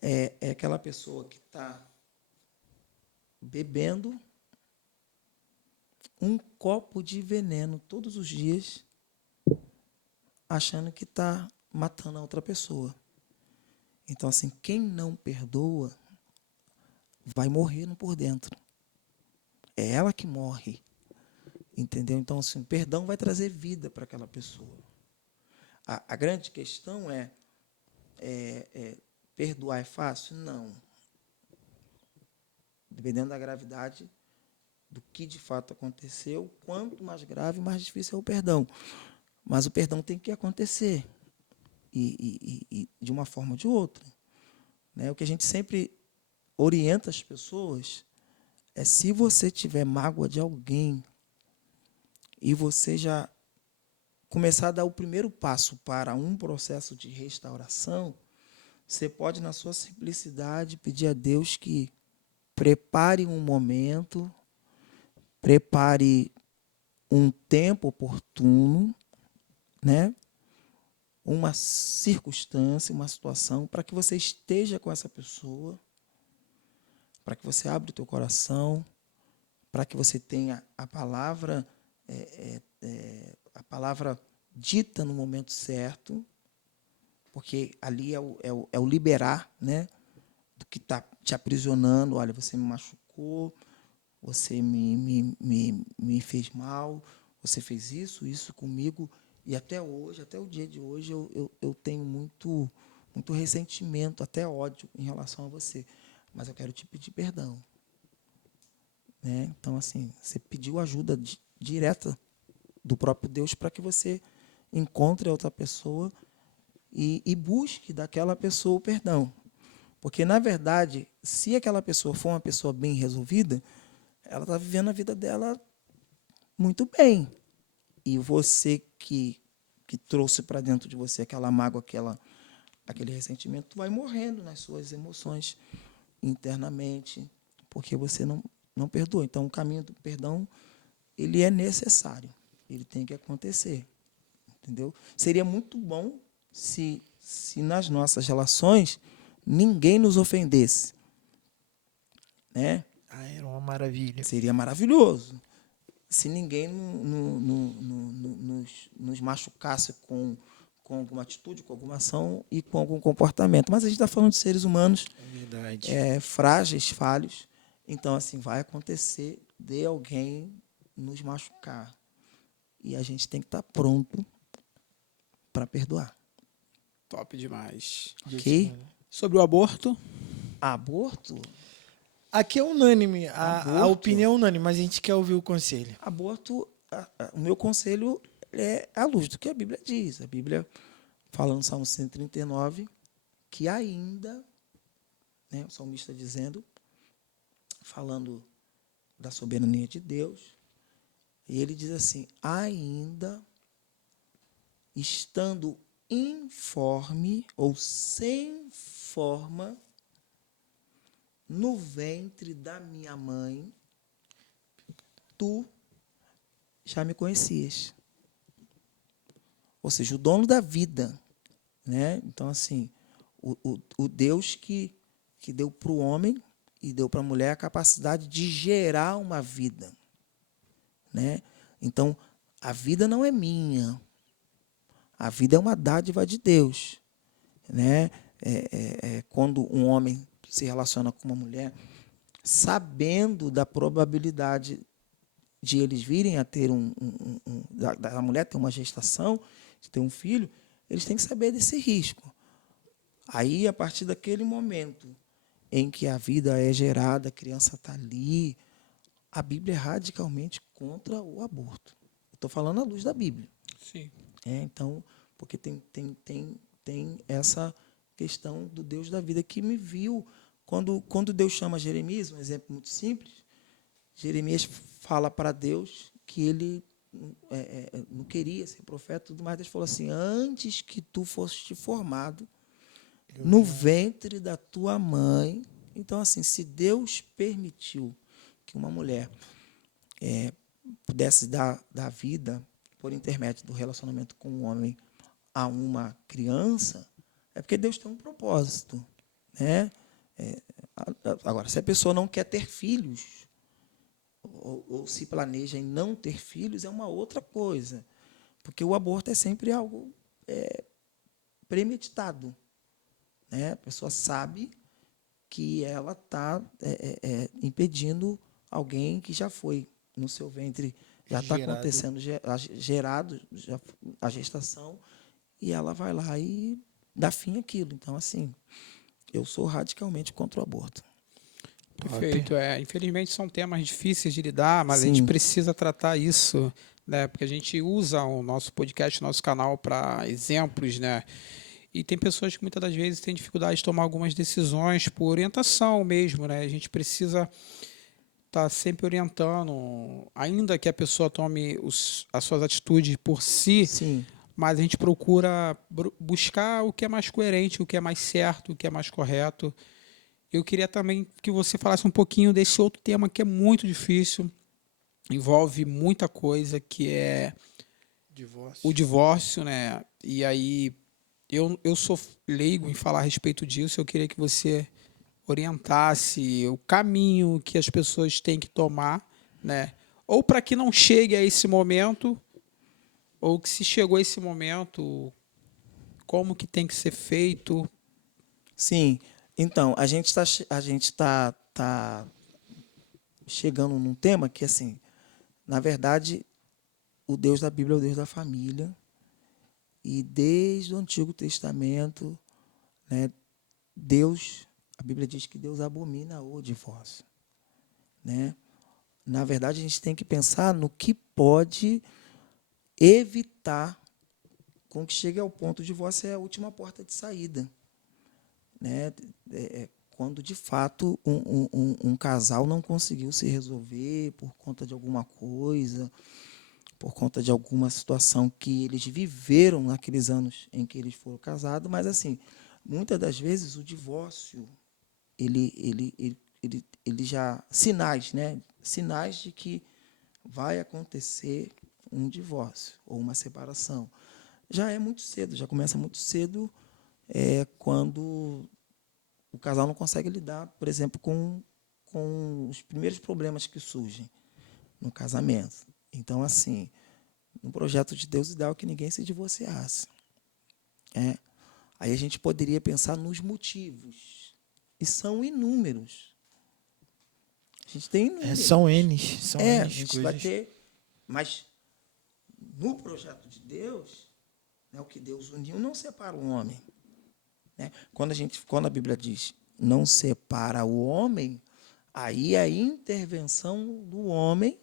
é aquela pessoa que está bebendo um copo de veneno todos os dias, achando que está matando a outra pessoa. Então, assim, quem não perdoa vai morrendo por dentro. É ela que morre. Entendeu? Então, assim, o perdão vai trazer vida para aquela pessoa. A grande questão perdoar é fácil? Não. Dependendo da gravidade do que de fato aconteceu, quanto mais grave, mais difícil é o perdão. Mas o perdão tem que acontecer. E de uma forma ou de outra. Né? O que a gente sempre orienta as pessoas é, se você tiver mágoa de alguém e você já começar a dar o primeiro passo para um processo de restauração, você pode, na sua simplicidade, pedir a Deus que prepare um momento, prepare um tempo oportuno, né? Uma circunstância, uma situação, para que você esteja com essa pessoa, para que você abra o teu coração, para que você tenha a palavra dita no momento certo, porque ali é o liberar, né, do que está te aprisionando. Olha, você me machucou, você me fez mal, você fez isso comigo, e até hoje, até o dia de hoje, eu tenho muito ressentimento, até ódio em relação a você, mas eu quero te pedir perdão. Né? Então, assim, você pediu ajuda direta do próprio Deus para que você encontre a outra pessoa e busque daquela pessoa o perdão. Porque, na verdade, se aquela pessoa for uma pessoa bem resolvida, ela está vivendo a vida dela muito bem. E você que trouxe para dentro de você aquela mágoa, aquele ressentimento, vai morrendo nas suas emoções internamente, porque você não perdoa. Então, o caminho do perdão, ele é necessário. Ele tem que acontecer. Entendeu? Seria muito bom se nas nossas relações ninguém nos ofendesse. Né? Era uma maravilha. Seria maravilhoso. Se ninguém nos machucasse com alguma atitude, com alguma ação e com algum comportamento. Mas a gente está falando de seres humanos frágeis, falhos. Então, assim, vai acontecer de alguém nos machucar. E a gente tem que estar pronto para perdoar. Top demais. Ok? Sobre o aborto? Aborto? Aqui é unânime, a opinião é unânime, mas a gente quer ouvir o conselho. Aborto, o meu conselho é à luz do que a Bíblia diz. A Bíblia fala no Salmo 139 que ainda, né, o salmista dizendo, falando da soberania de Deus, e ele diz assim, ainda estando informe ou sem forma no ventre da minha mãe, tu já me conhecias. Ou seja, o dono da vida. Né? Então, assim, o Deus que deu para o homem e deu para a mulher a capacidade de gerar uma vida. Né? Então, a vida não é minha. A vida é uma dádiva de Deus. Né? Quando um homem se relaciona com uma mulher, sabendo da probabilidade de eles virem a ter da mulher ter uma gestação, de ter um filho, eles têm que saber desse risco. Aí, a partir daquele momento em que a vida é gerada, a criança está ali, a Bíblia é radicalmente contra o aborto. Estou falando à luz da Bíblia. Sim. Então, porque tem essa questão do Deus da vida que me viu. Quando Deus chama Jeremias, um exemplo muito simples, Jeremias fala para Deus que ele não queria ser profeta, tudo mais. Deus falou assim, antes que tu foste formado no ventre da tua mãe. Então, assim, se Deus permitiu que uma mulher pudesse dar vida por intermédio do relacionamento com um homem a uma criança, é porque Deus tem um propósito. Né? Agora, se a pessoa não quer ter filhos, ou se planeja em não ter filhos, é uma outra coisa. Porque o aborto é sempre algo premeditado. Né? A pessoa sabe que ela está impedindo alguém que já foi no seu ventre, já está acontecendo, gerado a gestação, e ela vai lá e dá fim àquilo. Então, assim, eu sou radicalmente contra o aborto. Perfeito. Infelizmente são temas difíceis de lidar, mas Sim. a gente precisa tratar isso né? Porque a gente usa o nosso podcast, o nosso canal para exemplos, né? E tem pessoas que muitas das vezes têm dificuldade de tomar algumas decisões por orientação mesmo, né? A gente precisa estar sempre orientando, ainda que a pessoa tome as suas atitudes por si, Sim. mas a gente procura buscar o que é mais coerente, o que é mais certo, o que é mais correto. Eu queria também que você falasse um pouquinho desse outro tema que é muito difícil, envolve muita coisa, que é o Divórcio. divórcio, né? E aí eu sou leigo em falar a respeito disso, eu queria que você orientasse o caminho que as pessoas têm que tomar, né? Ou para que não chegue a esse momento, ou que se chegou a esse momento, como que tem que ser feito. Sim. Então, a gente tá chegando num tema que, assim, na verdade, o Deus da Bíblia é o Deus da família. E desde o Antigo Testamento, né, a Bíblia diz que Deus abomina o divórcio, né? Na verdade, a gente tem que pensar no que pode evitar com que chegue ao ponto de divórcio, é a última porta de saída, né? Quando de fato um casal não conseguiu se resolver por conta de alguma coisa, por conta de alguma situação que eles viveram naqueles anos em que eles foram casados, mas assim, muitas das vezes o divórcio ele já sinais, né? Sinais de que vai acontecer um divórcio ou uma separação. Já é muito cedo, já começa muito cedo, quando o casal não consegue lidar, por exemplo, com os primeiros problemas que surgem no casamento. Então, assim, no projeto de Deus, ideal é que ninguém se divorciasse. É. Aí a gente poderia pensar nos motivos. E são inúmeros. A gente tem inúmeros. São N's. São A N's gente vai coisas. ter. Mas no projeto de Deus, né, o que Deus uniu não separa o homem. Né? Quando a Bíblia diz não separa o homem, aí é a intervenção do homem,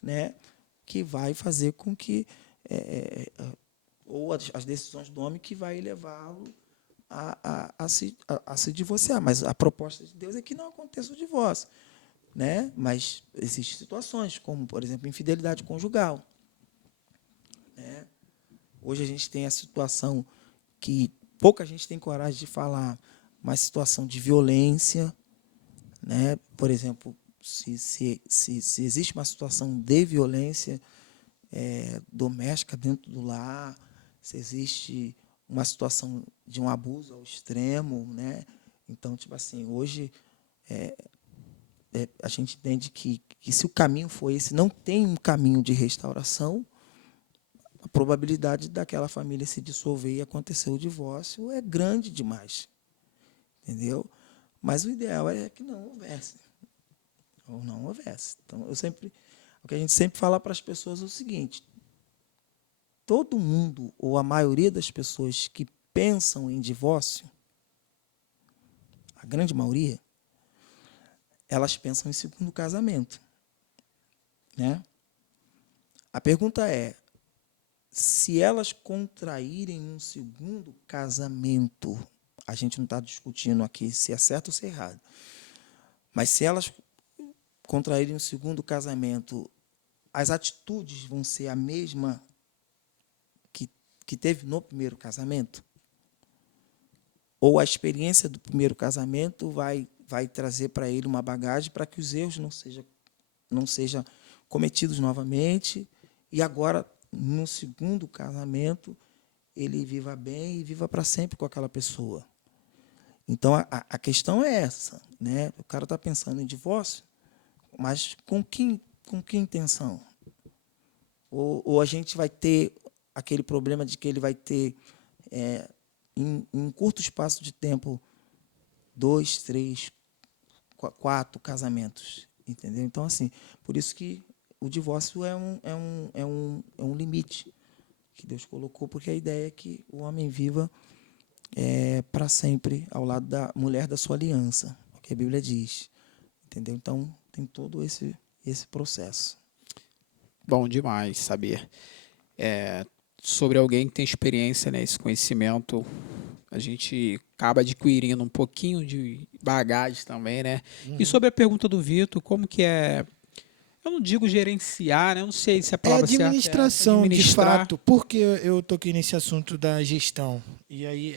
né, que vai fazer com que ou as decisões do homem que vai levá-lo a se divorciar. Mas a proposta de Deus é que não aconteça o divórcio. Né? Mas existem situações, como, por exemplo, infidelidade conjugal. Né? Hoje a gente tem a situação que pouca gente tem coragem de falar, mas situação de violência. Né? Por exemplo, se existe uma situação de violência doméstica dentro do lar, se existe uma situação de um abuso ao extremo, né? Então, tipo assim, hoje a gente entende que se o caminho for esse, não tem um caminho de restauração, a probabilidade daquela família se dissolver e acontecer o divórcio é grande demais, entendeu? Mas o ideal é que não houvesse, ou não houvesse. Então, o que a gente sempre fala para as pessoas é o seguinte: todo mundo, ou a maioria das pessoas que pensam em divórcio, a grande maioria, elas pensam em segundo casamento. Né? A pergunta é, se elas contraírem um segundo casamento, a gente não está discutindo aqui se é certo ou se é errado, mas se elas contraírem um segundo casamento, as atitudes vão ser a mesma que teve no primeiro casamento? Ou a experiência do primeiro casamento vai trazer para ele uma bagagem para que os erros não sejam cometidos novamente, e agora, no segundo casamento, ele viva bem e viva para sempre com aquela pessoa. Então, a questão é essa. Né? O cara está pensando em divórcio, mas com que intenção? Ou a gente vai ter aquele problema de que ele vai ter, em um curto espaço de tempo, 2, 3, 4 casamentos. Entendeu? Então, assim, por isso que o divórcio é um limite que Deus colocou, porque a ideia é que o homem viva para sempre ao lado da mulher da sua aliança, o que a Bíblia diz. Entendeu? Então, tem todo esse processo. Bom demais saber. Sobre alguém que tem experiência, né, esse conhecimento, a gente acaba adquirindo um pouquinho de bagagem também, né? E sobre a pergunta do Vitor, como que é, eu não digo gerenciar, né? Eu não sei se a É palavra certa é essa, administração, de administrar. fato, porque eu toquei nesse assunto da gestão. E aí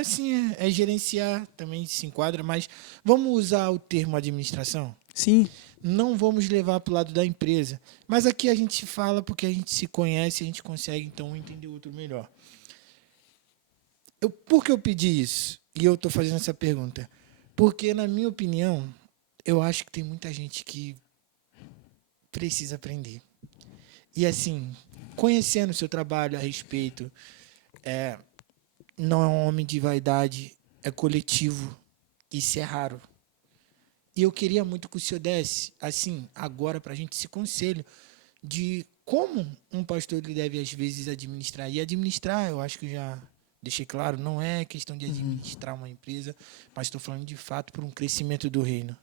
assim, é gerenciar, também se enquadra, mas vamos usar o termo administração? Sim, Não vamos levar para o lado da empresa. Mas aqui a gente fala porque a gente se conhece e a gente consegue, então, entender o outro melhor. Por que eu pedi isso? E eu estou fazendo essa pergunta. Porque, na minha opinião, eu acho que tem muita gente que precisa aprender. E, assim, conhecendo o seu trabalho a respeito, não é um homem de vaidade, é coletivo. Isso é raro. E eu queria muito que o senhor desse, assim, agora, para a gente esse conselho de como um pastor ele deve, às vezes, administrar. E administrar, eu acho que eu já deixei claro, não é questão de administrar uma empresa, mas estou falando, de fato, por um crescimento do reino.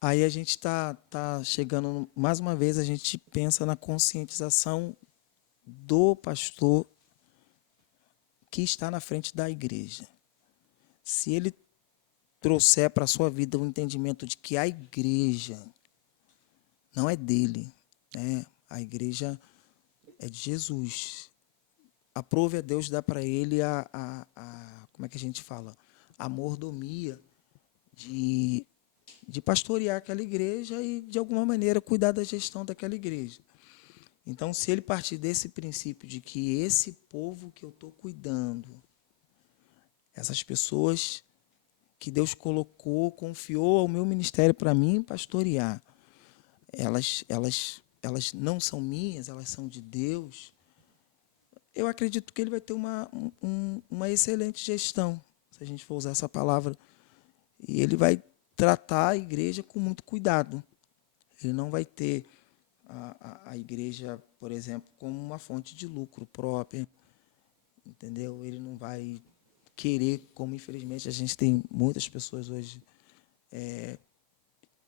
aí a gente tá chegando, mais uma vez, a gente pensa na conscientização do pastor que está na frente da igreja. Se ele trouxer para a sua vida o entendimento de que a igreja não é dele, né? A igreja é de Jesus. Aprove a Deus dar para ele como é que a gente fala? A mordomia de pastorear aquela igreja e, de alguma maneira, cuidar da gestão daquela igreja. Então, se ele partir desse princípio de que esse povo que eu estou cuidando, essas pessoas que Deus colocou, confiou ao meu ministério para mim pastorear, elas não são minhas, elas são de Deus, eu acredito que ele vai ter uma excelente gestão, se a gente for usar essa palavra, e ele vai tratar a igreja com muito cuidado. Ele não vai ter a igreja, por exemplo, como uma fonte de lucro própria, entendeu? Ele não vai querer, como infelizmente a gente tem muitas pessoas hoje,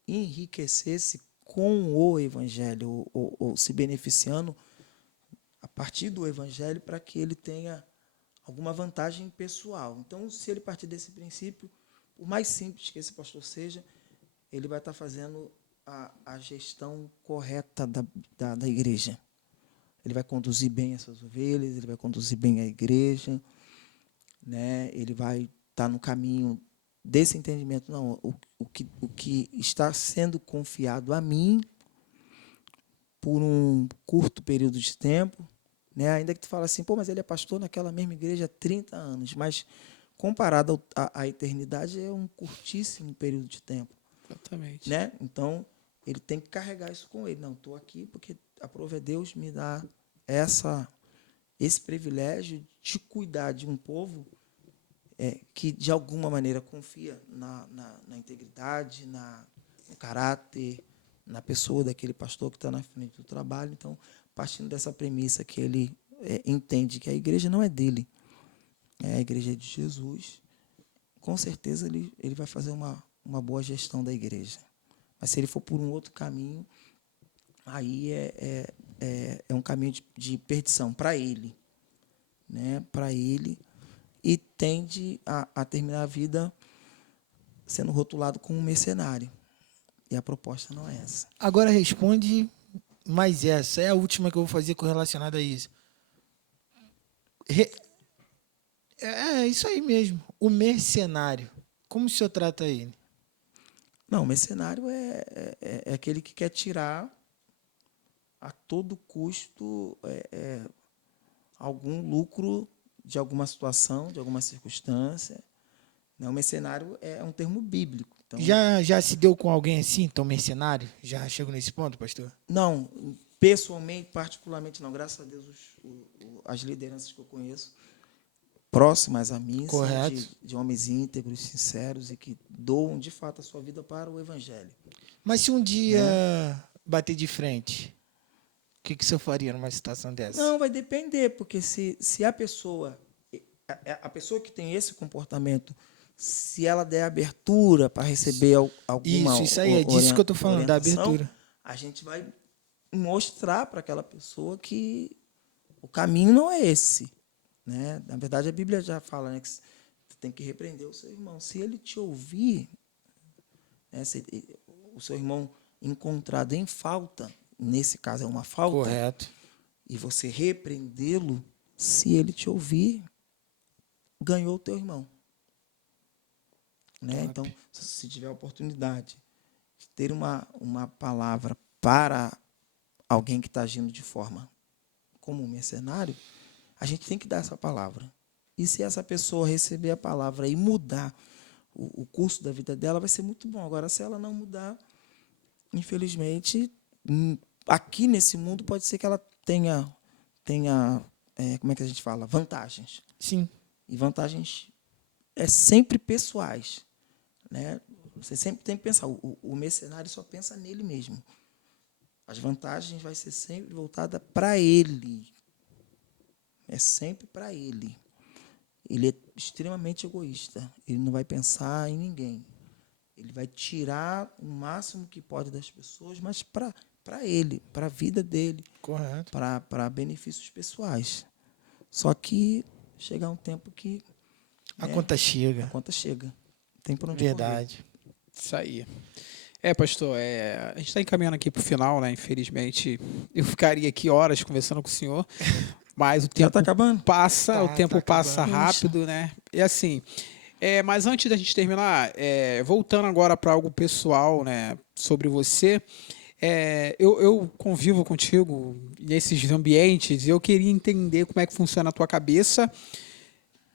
enriquecer-se com o evangelho, ou se beneficiando a partir do evangelho para que ele tenha alguma vantagem pessoal. Então, se ele partir desse princípio, por mais simples que esse pastor seja, ele vai estar fazendo a gestão correta da igreja. Ele vai conduzir bem essas ovelhas, ele vai conduzir bem a igreja, né? Ele vai estar no caminho desse entendimento. Não, o que está sendo confiado a mim por um curto período de tempo, né? Ainda que tu fale assim, pô, mas ele é pastor naquela mesma igreja há 30 anos, mas comparado à eternidade é um curtíssimo período de tempo. Exatamente. Né? Então, ele tem que carregar isso com ele. Não, estou aqui porque aprove a Deus me dar esse privilégio de cuidar de um povo que, de alguma maneira, confia na integridade, no caráter, na pessoa daquele pastor que está na frente do trabalho. Então, partindo dessa premissa que ele entende que a igreja não é dele, a igreja é de Jesus, com certeza ele vai fazer uma boa gestão da igreja. Mas se ele for por um outro caminho, aí é um caminho de perdição para ele, né? Para ele, e tende a terminar a vida sendo rotulado como um mercenário. E a proposta não é essa. Agora responde mais essa. É a última que eu vou fazer correlacionada a isso. É isso aí mesmo. O mercenário. Como o senhor trata ele? Não, o mercenário é aquele que quer tirar a todo custo algum lucro de alguma situação, de alguma circunstância. Não, o mercenário é um termo bíblico. Então, Já se deu com alguém assim, então mercenário? Já chegou nesse ponto, pastor? não, pessoalmente, particularmente não. Graças a Deus, as lideranças que eu conheço, próximas a mim, Correto. são de homens íntegros, sinceros e que doam, de fato, a sua vida para o evangelho. Mas se um dia bater de frente, o que o senhor faria numa situação dessa? Não, vai depender, porque se a pessoa que tem esse comportamento, se ela der abertura para receber alguma Isso aí, é disso que eu estou falando, da orientação, abertura. a gente vai mostrar para aquela pessoa que o caminho não é esse, né? Na verdade, a Bíblia já fala, né, que você tem que repreender o seu irmão. Se ele te ouvir, né, se o seu irmão encontrado em falta, nesse caso é uma falta, Correto. e você repreendê-lo, se ele te ouvir, ganhou o teu irmão. Né? Então, se tiver a oportunidade de ter uma palavra para alguém que está agindo de forma como um mercenário, a gente tem que dar essa palavra. E se essa pessoa receber a palavra e mudar o curso da vida dela, vai ser muito bom. Agora, se ela não mudar, infelizmente, aqui nesse mundo pode ser que ela tenha como é que a gente fala? Vantagens. Sim. E vantagens sempre pessoais. Né? Você sempre tem que pensar, o mercenário só pensa nele mesmo. As vantagens vai ser sempre voltada para ele. É sempre para ele. Ele é extremamente egoísta. Ele não vai pensar em ninguém. Ele vai tirar o máximo que pode das pessoas, mas para ele, para a vida dele, Correto. para benefícios pessoais. Só que chega um tempo que A conta chega. a conta chega. Tem por onde Verdade. Isso aí. Pastor, a gente está encaminhando aqui para o final, né? Infelizmente, eu ficaria aqui horas conversando com o senhor, mas o Já tempo está acabando? passa, o tempo tá passa acabando. rápido, né? E assim, mas antes da gente terminar, voltando agora para algo pessoal, né? Sobre você, eu convivo contigo nesses ambientes e eu queria entender como é que funciona a tua cabeça.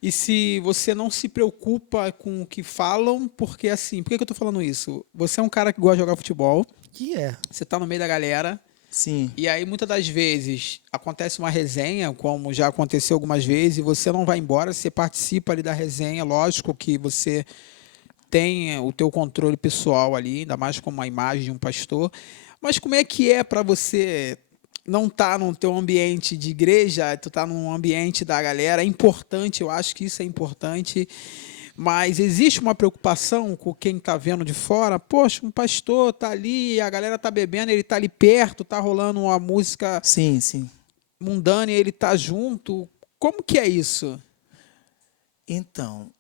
E se você não se preocupa com o que falam, porque assim, por que eu tô falando isso? Você é um cara que gosta de jogar futebol, Que é. você tá no meio da galera, Sim. e aí muitas das vezes acontece uma resenha, como já aconteceu algumas vezes, e você não vai embora, você participa ali da resenha, lógico que você tem o teu controle pessoal ali, ainda mais como a imagem de um pastor, mas como é que é para você não estar no teu ambiente de igreja, tu tá num ambiente da galera? É importante, eu acho que isso é importante, mas existe uma preocupação com quem está vendo de fora. Poxa, um pastor tá ali, a galera tá bebendo, ele tá ali perto, tá rolando uma música Sim, sim. mundana e ele tá junto. Como que é isso? Então,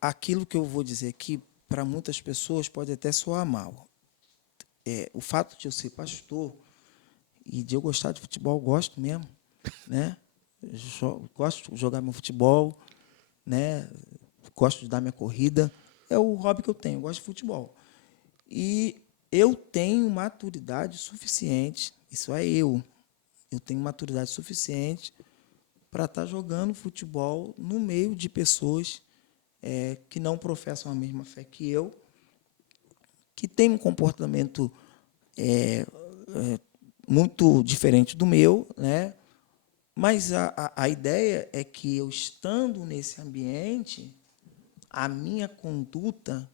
aquilo que eu vou dizer aqui, para muitas pessoas, pode até soar mal. O fato de eu ser pastor e de eu gostar de futebol, eu gosto mesmo. Né? Gosto de jogar meu futebol, né? Gosto de dar minha corrida. É o hobby que eu tenho, eu gosto de futebol. E eu tenho maturidade suficiente, isso é eu tenho maturidade suficiente para estar jogando futebol no meio de pessoas que não professam a mesma fé que eu, que têm um comportamento muito diferente do meu, né? Mas a ideia é que eu, estando nesse ambiente, a minha conduta,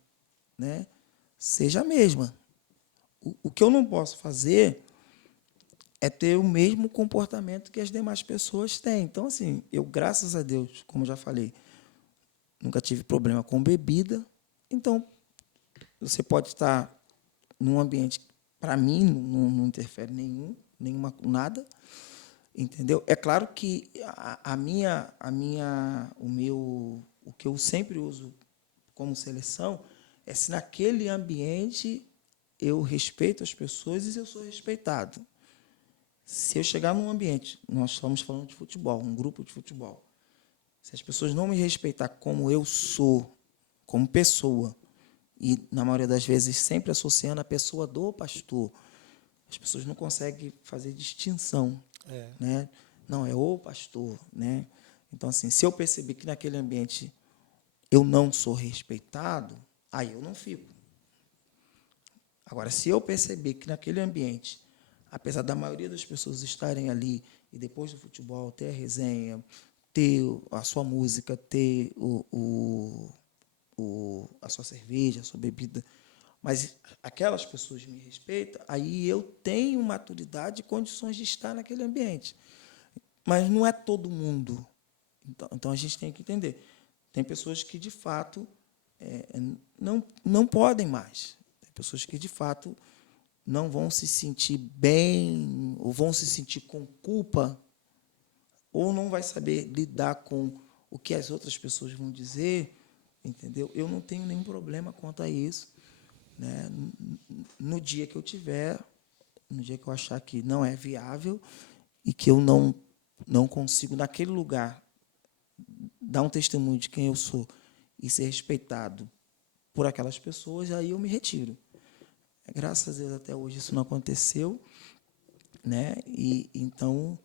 né, seja a mesma. O que eu não posso fazer é ter o mesmo comportamento que as demais pessoas têm. Então, assim, eu, graças a Deus, como já falei, nunca tive problema com bebida. Então, você pode estar num ambiente, para mim, não interfere nada, entendeu? É claro que o que eu sempre uso como seleção é se naquele ambiente eu respeito as pessoas e eu sou respeitado. Se eu chegar num ambiente, nós estamos falando de futebol, um grupo de futebol, se as pessoas não me respeitar como eu sou, como pessoa, e na maioria das vezes sempre associando a pessoa do pastor, as pessoas não conseguem fazer distinção, né? Não, é o pastor, né? Então, assim, se eu perceber que naquele ambiente eu não sou respeitado, aí eu não fico. Agora, se eu perceber que naquele ambiente, apesar da maioria das pessoas estarem ali e depois do futebol ter a resenha, ter a sua música, ter a sua cerveja, a sua bebida, mas aquelas pessoas me respeitam, aí eu tenho maturidade e condições de estar naquele ambiente. Mas não é todo mundo. Então a gente tem que entender. Tem pessoas que, de fato, não podem mais. Tem pessoas que, de fato, não vão se sentir bem, ou vão se sentir com culpa, ou não vai saber lidar com o que as outras pessoas vão dizer, entendeu? Eu não tenho nenhum problema quanto a isso, né? No dia que eu tiver, no dia que eu achar que não é viável e que eu não consigo, naquele lugar, dar um testemunho de quem eu sou e ser respeitado por aquelas pessoas, aí eu me retiro. Graças a Deus, até hoje, isso não aconteceu, né? E então,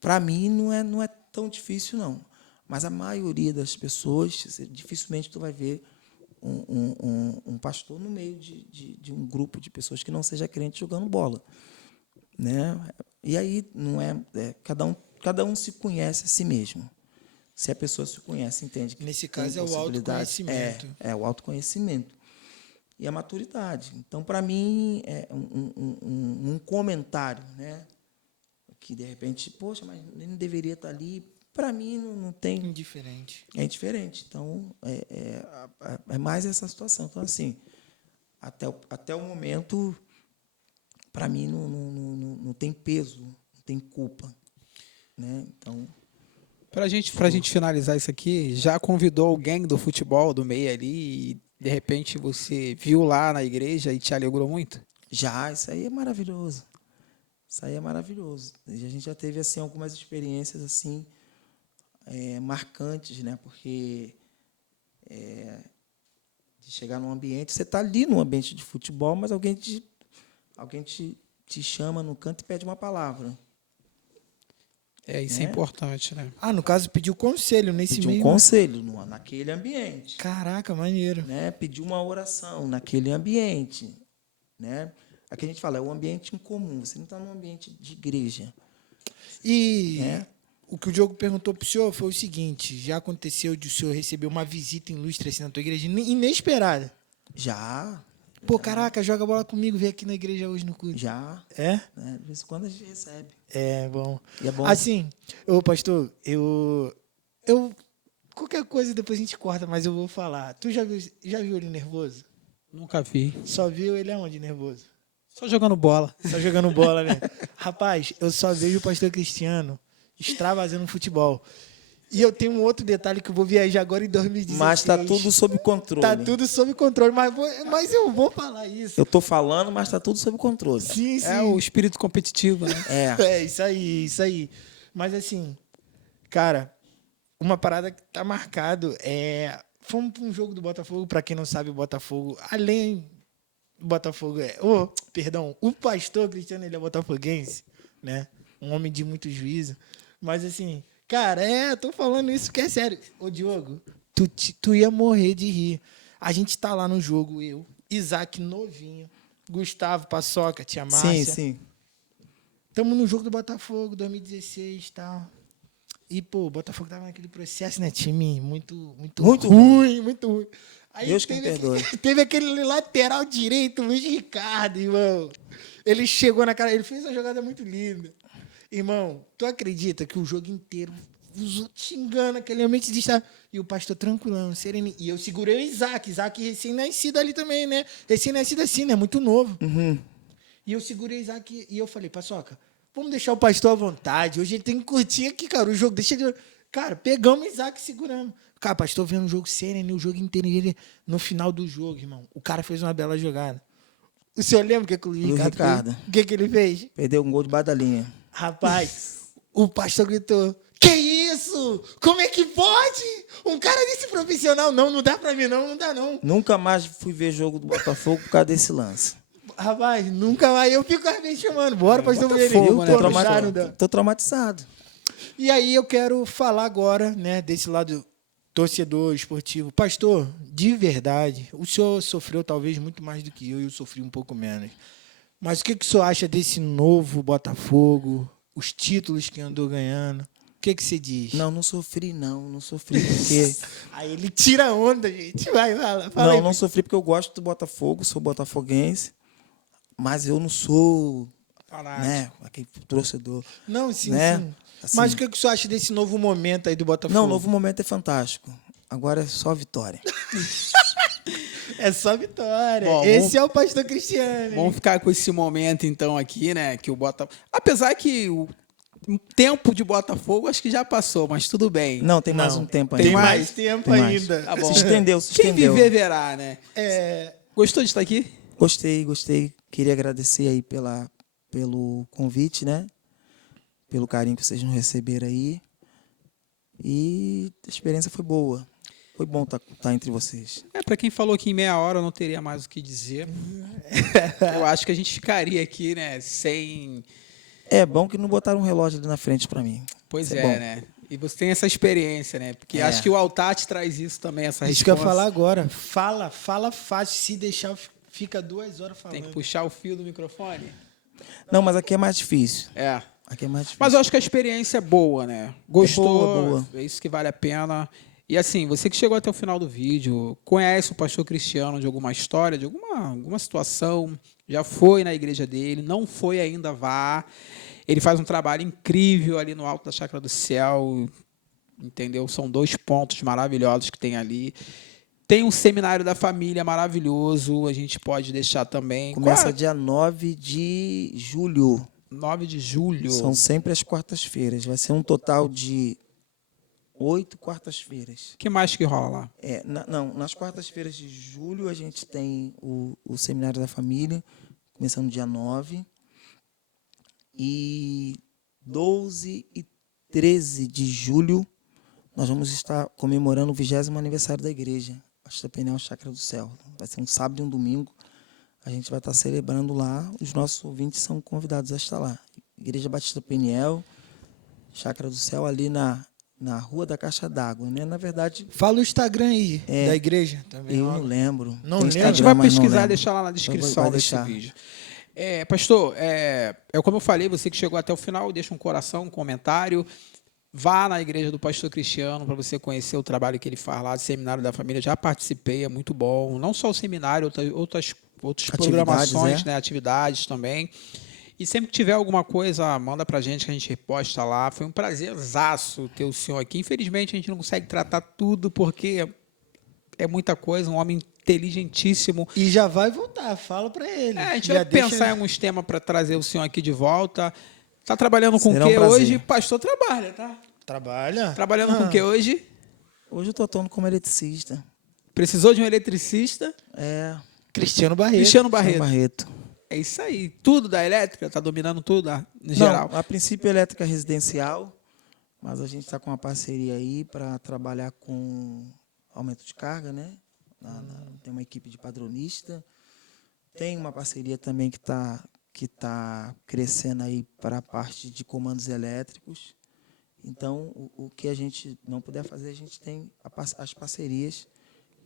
para mim, não é tão difícil, não. Mas a maioria das pessoas, dificilmente tu vai ver um pastor no meio de um grupo de pessoas que não seja crente jogando bola, né? E aí não cada um se conhece a si mesmo. Se a pessoa se conhece, entende que Nesse tem caso é o possibilidade, autoconhecimento. é o autoconhecimento e a maturidade. Então, para mim, é um comentário, né? Que, de repente, poxa, mas ele não deveria estar ali. Para mim, não tem... Indiferente. É indiferente. Então, é mais essa situação. Então, assim, até o momento, para mim, não tem peso, não tem culpa, né? Então... Pra gente finalizar isso aqui, já convidou alguém do futebol, do meio ali, e de repente você viu lá na igreja e te alegrou muito? Já, isso aí é maravilhoso. Isso aí é maravilhoso. A gente já teve assim algumas experiências assim marcantes, né? Porque de chegar num ambiente, você está ali num ambiente de futebol, mas alguém te chama no canto e pede uma palavra. Isso é importante, né? Ah, no caso, pediu conselho nesse Pedir um meio. conselho naquele ambiente. Caraca, maneiro. Né? Pedir uma oração naquele ambiente. Né? Aqui a gente fala, é um ambiente em comum, você não está num ambiente de igreja. E né? o que o Diogo perguntou para o senhor foi o seguinte: já aconteceu de o senhor receber uma visita ilustre assim na tua igreja, inesperada? Já. Pô, caraca, joga bola comigo, vem aqui na igreja hoje no culto. Já. É? Né? De vez em quando a gente recebe. É, bom. E é bom. Assim, pastor, eu qualquer coisa depois a gente corta, mas eu vou falar. Tu já viu ele nervoso? Nunca vi. Só viu ele aonde nervoso? Só jogando bola. Só jogando bola, né? Rapaz, eu só vejo o pastor Cristiano extravasando futebol. E eu tenho um outro detalhe que eu vou viajar agora em 2016. Mas está tudo sob controle. Tá tudo sob controle, mas eu vou falar isso. Eu estou falando, mas está tudo sob controle. Sim, sim. É o espírito competitivo, né? É, isso aí. Mas assim, cara, uma parada que tá marcado fomos para um jogo do Botafogo, para quem não sabe, o Botafogo, além do Botafogo o pastor Cristiano, ele é botafoguense, né? Um homem de muito juízo. Mas assim, cara, tô falando isso que é sério. Ô, Diogo, tu ia morrer de rir. A gente tá lá no jogo, eu, Isaac novinho, Gustavo, Paçoca, tia Márcia. Sim. Estamos no jogo do Botafogo, 2016 e tal. E, pô, o Botafogo tava naquele processo, né, time? Muito ruim. Aí Deus que me perdoe. Teve aquele lateral direito, Luiz Ricardo, irmão. Ele chegou na cara, ele fez uma jogada muito linda. Irmão, tu acredita que o jogo inteiro os outros xingando aquele ambiente de estar. E o pastor tranquilão, sereno. E eu segurei o Isaac recém-nascido ali também, né? Recém-nascido assim, né? Muito novo. Uhum. E eu segurei o Isaac e eu falei, Paçoca, vamos deixar o pastor à vontade. Hoje ele tem que curtir aqui, cara, o jogo. Deixa ele... Cara, pegamos o Isaac e seguramos. Cara, pastor vendo o jogo sereno, o jogo inteiro. Ele, no final do jogo, irmão, o cara fez uma bela jogada. O senhor lembra o que o Luiz Ricardo fez? O que ele fez? Perdeu um gol de badalinha. Rapaz, o pastor gritou, que isso? Como é que pode? Um cara desse profissional, não dá pra mim, não dá não. Nunca mais fui ver jogo do Botafogo por causa desse lance. Rapaz, nunca mais. Eu fico às vezes chamando, bora, pastor Botafogo, Moreira. Tô traumatizado. E aí eu quero falar agora, né, desse lado torcedor esportivo. Pastor, de verdade, o senhor sofreu talvez muito mais do que eu sofri um pouco menos. Mas o que o senhor acha desse novo Botafogo, os títulos que andou ganhando? O que você diz? Não sofri, não sofri porque... Aí ele tira a onda, gente. Vai, fala aí. Não sofri porque eu gosto do Botafogo, sou botafoguense, mas eu não sou, né, aquele torcedor. Não, sim, né? sim. Assim, mas o que o senhor acha desse novo momento aí do Botafogo? Não, o novo momento é fantástico. Agora é só vitória. É só vitória. Bom, Esse é o pastor Cristiano. Vamos ficar com esse momento, então, aqui, né? Que o Botafogo. Apesar que o tempo de Botafogo acho que já passou, mas tudo bem. Não, tem mais Não, um tempo tem ainda. mais? tempo Tem mais. ainda. Tá bom. Se estendeu, se Quem estendeu. viver verá, né? É, Gostou de estar aqui? Gostei. Queria agradecer aí pelo convite, né? Pelo carinho que vocês nos receberam aí. E a experiência foi boa. Foi bom estar entre vocês. Para quem falou que em meia hora eu não teria mais o que dizer. Eu acho que a gente ficaria aqui, né? Sem. É bom que não botaram um relógio ali na frente para mim. Pois Isso é, bom. né? E você tem essa experiência, né? Porque É. acho que o altar te traz isso também, essa isso que eu ia resposta. falar agora. Fala fácil. Se deixar, fica 2 horas falando. Tem que puxar o fio do microfone. Não, mas aqui é mais difícil. É. Aqui é mais difícil. Mas eu acho que a experiência é boa, né? Gostou? boa. É isso que vale a pena. E assim, você que chegou até o final do vídeo, conhece o pastor Cristiano de alguma história, de alguma situação, já foi na igreja dele, não foi ainda, vá. Ele faz um trabalho incrível ali no alto da Chácara do Céu, entendeu? São 2 pontos maravilhosos que tem ali. Tem um seminário da família maravilhoso, a gente pode deixar também. Começa dia 9 de julho. 9 de julho. São sempre as quartas-feiras. Vai ser um total de 8 quartas-feiras. O que mais que rola lá? Não, nas quartas-feiras de julho a gente tem o Seminário da Família, começando dia 9. E 12 e 13 de julho nós vamos estar comemorando o 20º aniversário da igreja, Batista Peniel Chácara do Céu. Vai ser um sábado e um domingo. A gente vai estar celebrando lá. Os nossos ouvintes são convidados a estar lá. Igreja Batista Peniel, Chácara do Céu, ali na Rua da Caixa d'Água, né? Na verdade, Fala o Instagram aí da igreja também. eu não lembro. Não Tem lembro. A gente Instagram, vai mas não pesquisar e lembro. deixar lá na descrição Vai desse deixar. vídeo. Pastor, como eu falei, você que chegou até o final, deixa um coração, um comentário. Vá na igreja do pastor Cristiano para você conhecer o trabalho que ele faz lá, do Seminário da Família. Já participei, é muito bom. Não só o seminário, outras programações, né, atividades também. E sempre que tiver alguma coisa, manda pra gente que a gente reposta lá. Foi um prazerzaço ter o senhor aqui. Infelizmente, a gente não consegue tratar tudo porque é muita coisa, um homem inteligentíssimo. E já vai voltar, fala pra ele. A gente Já vai deixa- pensar em alguns temas para trazer o senhor aqui de volta. Tá trabalhando com o Será um que prazer. hoje? Pastor trabalha, tá? Trabalha? Trabalhando com o que hoje? Hoje eu estou atuando como eletricista. Precisou de um eletricista? Cristiano Barreto. Cristiano Barreto. Barreto. É isso aí. Tudo da elétrica? Tá dominando tudo, no geral? Não, a princípio elétrica residencial, mas a gente está com uma parceria aí para trabalhar com aumento de carga, né? Tem uma equipe de padronista, tem uma parceria também que tá crescendo aí para a parte de comandos elétricos. Então, o que a gente não puder fazer, a gente tem as parcerias.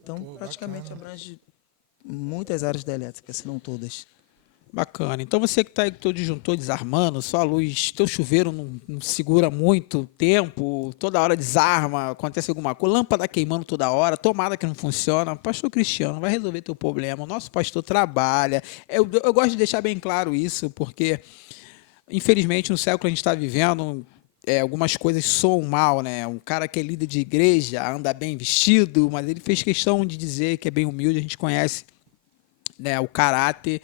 Então, praticamente abrange muitas áreas da elétrica, se não todas. Bacana. Então você que está aí com o disjuntor desarmando, só a luz, teu chuveiro não segura muito tempo, toda hora desarma, acontece alguma coisa, lâmpada queimando toda hora, tomada que não funciona, pastor Cristiano vai resolver teu problema. O nosso pastor trabalha. Eu gosto de deixar bem claro isso, porque infelizmente no século que a gente está vivendo, algumas coisas soam mal, né? Um cara que é líder de igreja, anda bem vestido, mas ele fez questão de dizer que é bem humilde, a gente conhece, né, o caráter.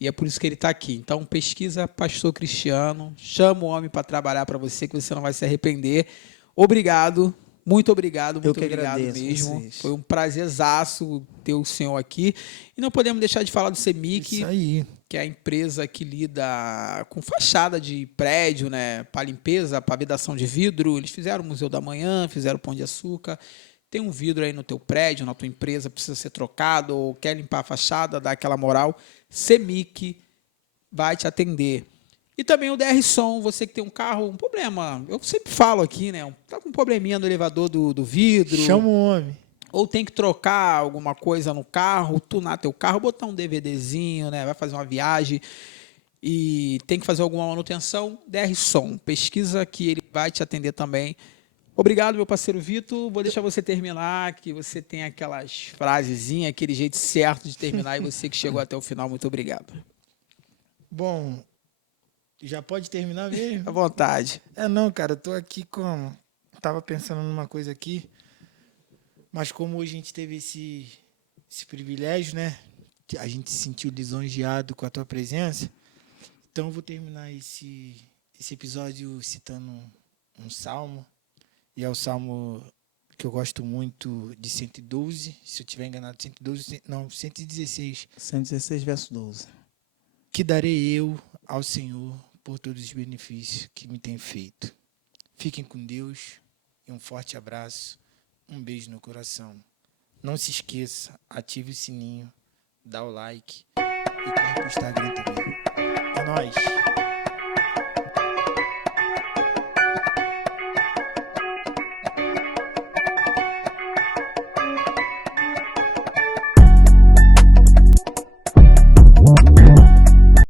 E é por isso que ele está aqui. Então, pesquisa pastor Cristiano, chama o homem para trabalhar para você, que você não vai se arrepender. Obrigado, muito obrigado, muito obrigado agradeço mesmo. vocês. Foi um prazerzaço ter o senhor aqui. E não podemos deixar de falar do CEMIC, Isso aí. que é a empresa que lida com fachada de prédio, né, para limpeza, para vedação de vidro. Eles fizeram o Museu da Manhã, fizeram o Pão de Açúcar. Tem um vidro aí no teu prédio, na tua empresa, precisa ser trocado, ou quer limpar a fachada, dar aquela moral, CEMIC vai te atender. E também o DR Som, você que tem um carro, um problema, eu sempre falo aqui, né? Tá com um probleminha no elevador do vidro. Chama o homem. Ou tem que trocar alguma coisa no carro, tunar teu carro, botar um DVDzinho, né? Vai fazer uma viagem e tem que fazer alguma manutenção, DR Som. Pesquisa que ele vai te atender também. Obrigado, meu parceiro Vitor. Vou deixar você terminar, que você tem aquelas frasezinhas, aquele jeito certo de terminar, e você que chegou até o final, muito obrigado. Bom, já pode terminar mesmo? À vontade. Não, cara, eu tô aqui com... Tava pensando numa coisa aqui, mas como hoje a gente teve esse privilégio, né? A gente se sentiu lisonjeado com a tua presença. Então, eu vou terminar esse episódio citando um salmo. E é o salmo que eu gosto muito, de 112. Se eu estiver enganado, 112, não, 116. 116, verso 12. Que darei eu ao Senhor por todos os benefícios que me tem feito. Fiquem com Deus e um forte abraço. Um beijo no coração. Não se esqueça, ative o sininho, dá o like e corre pro Instagram também. É nóis!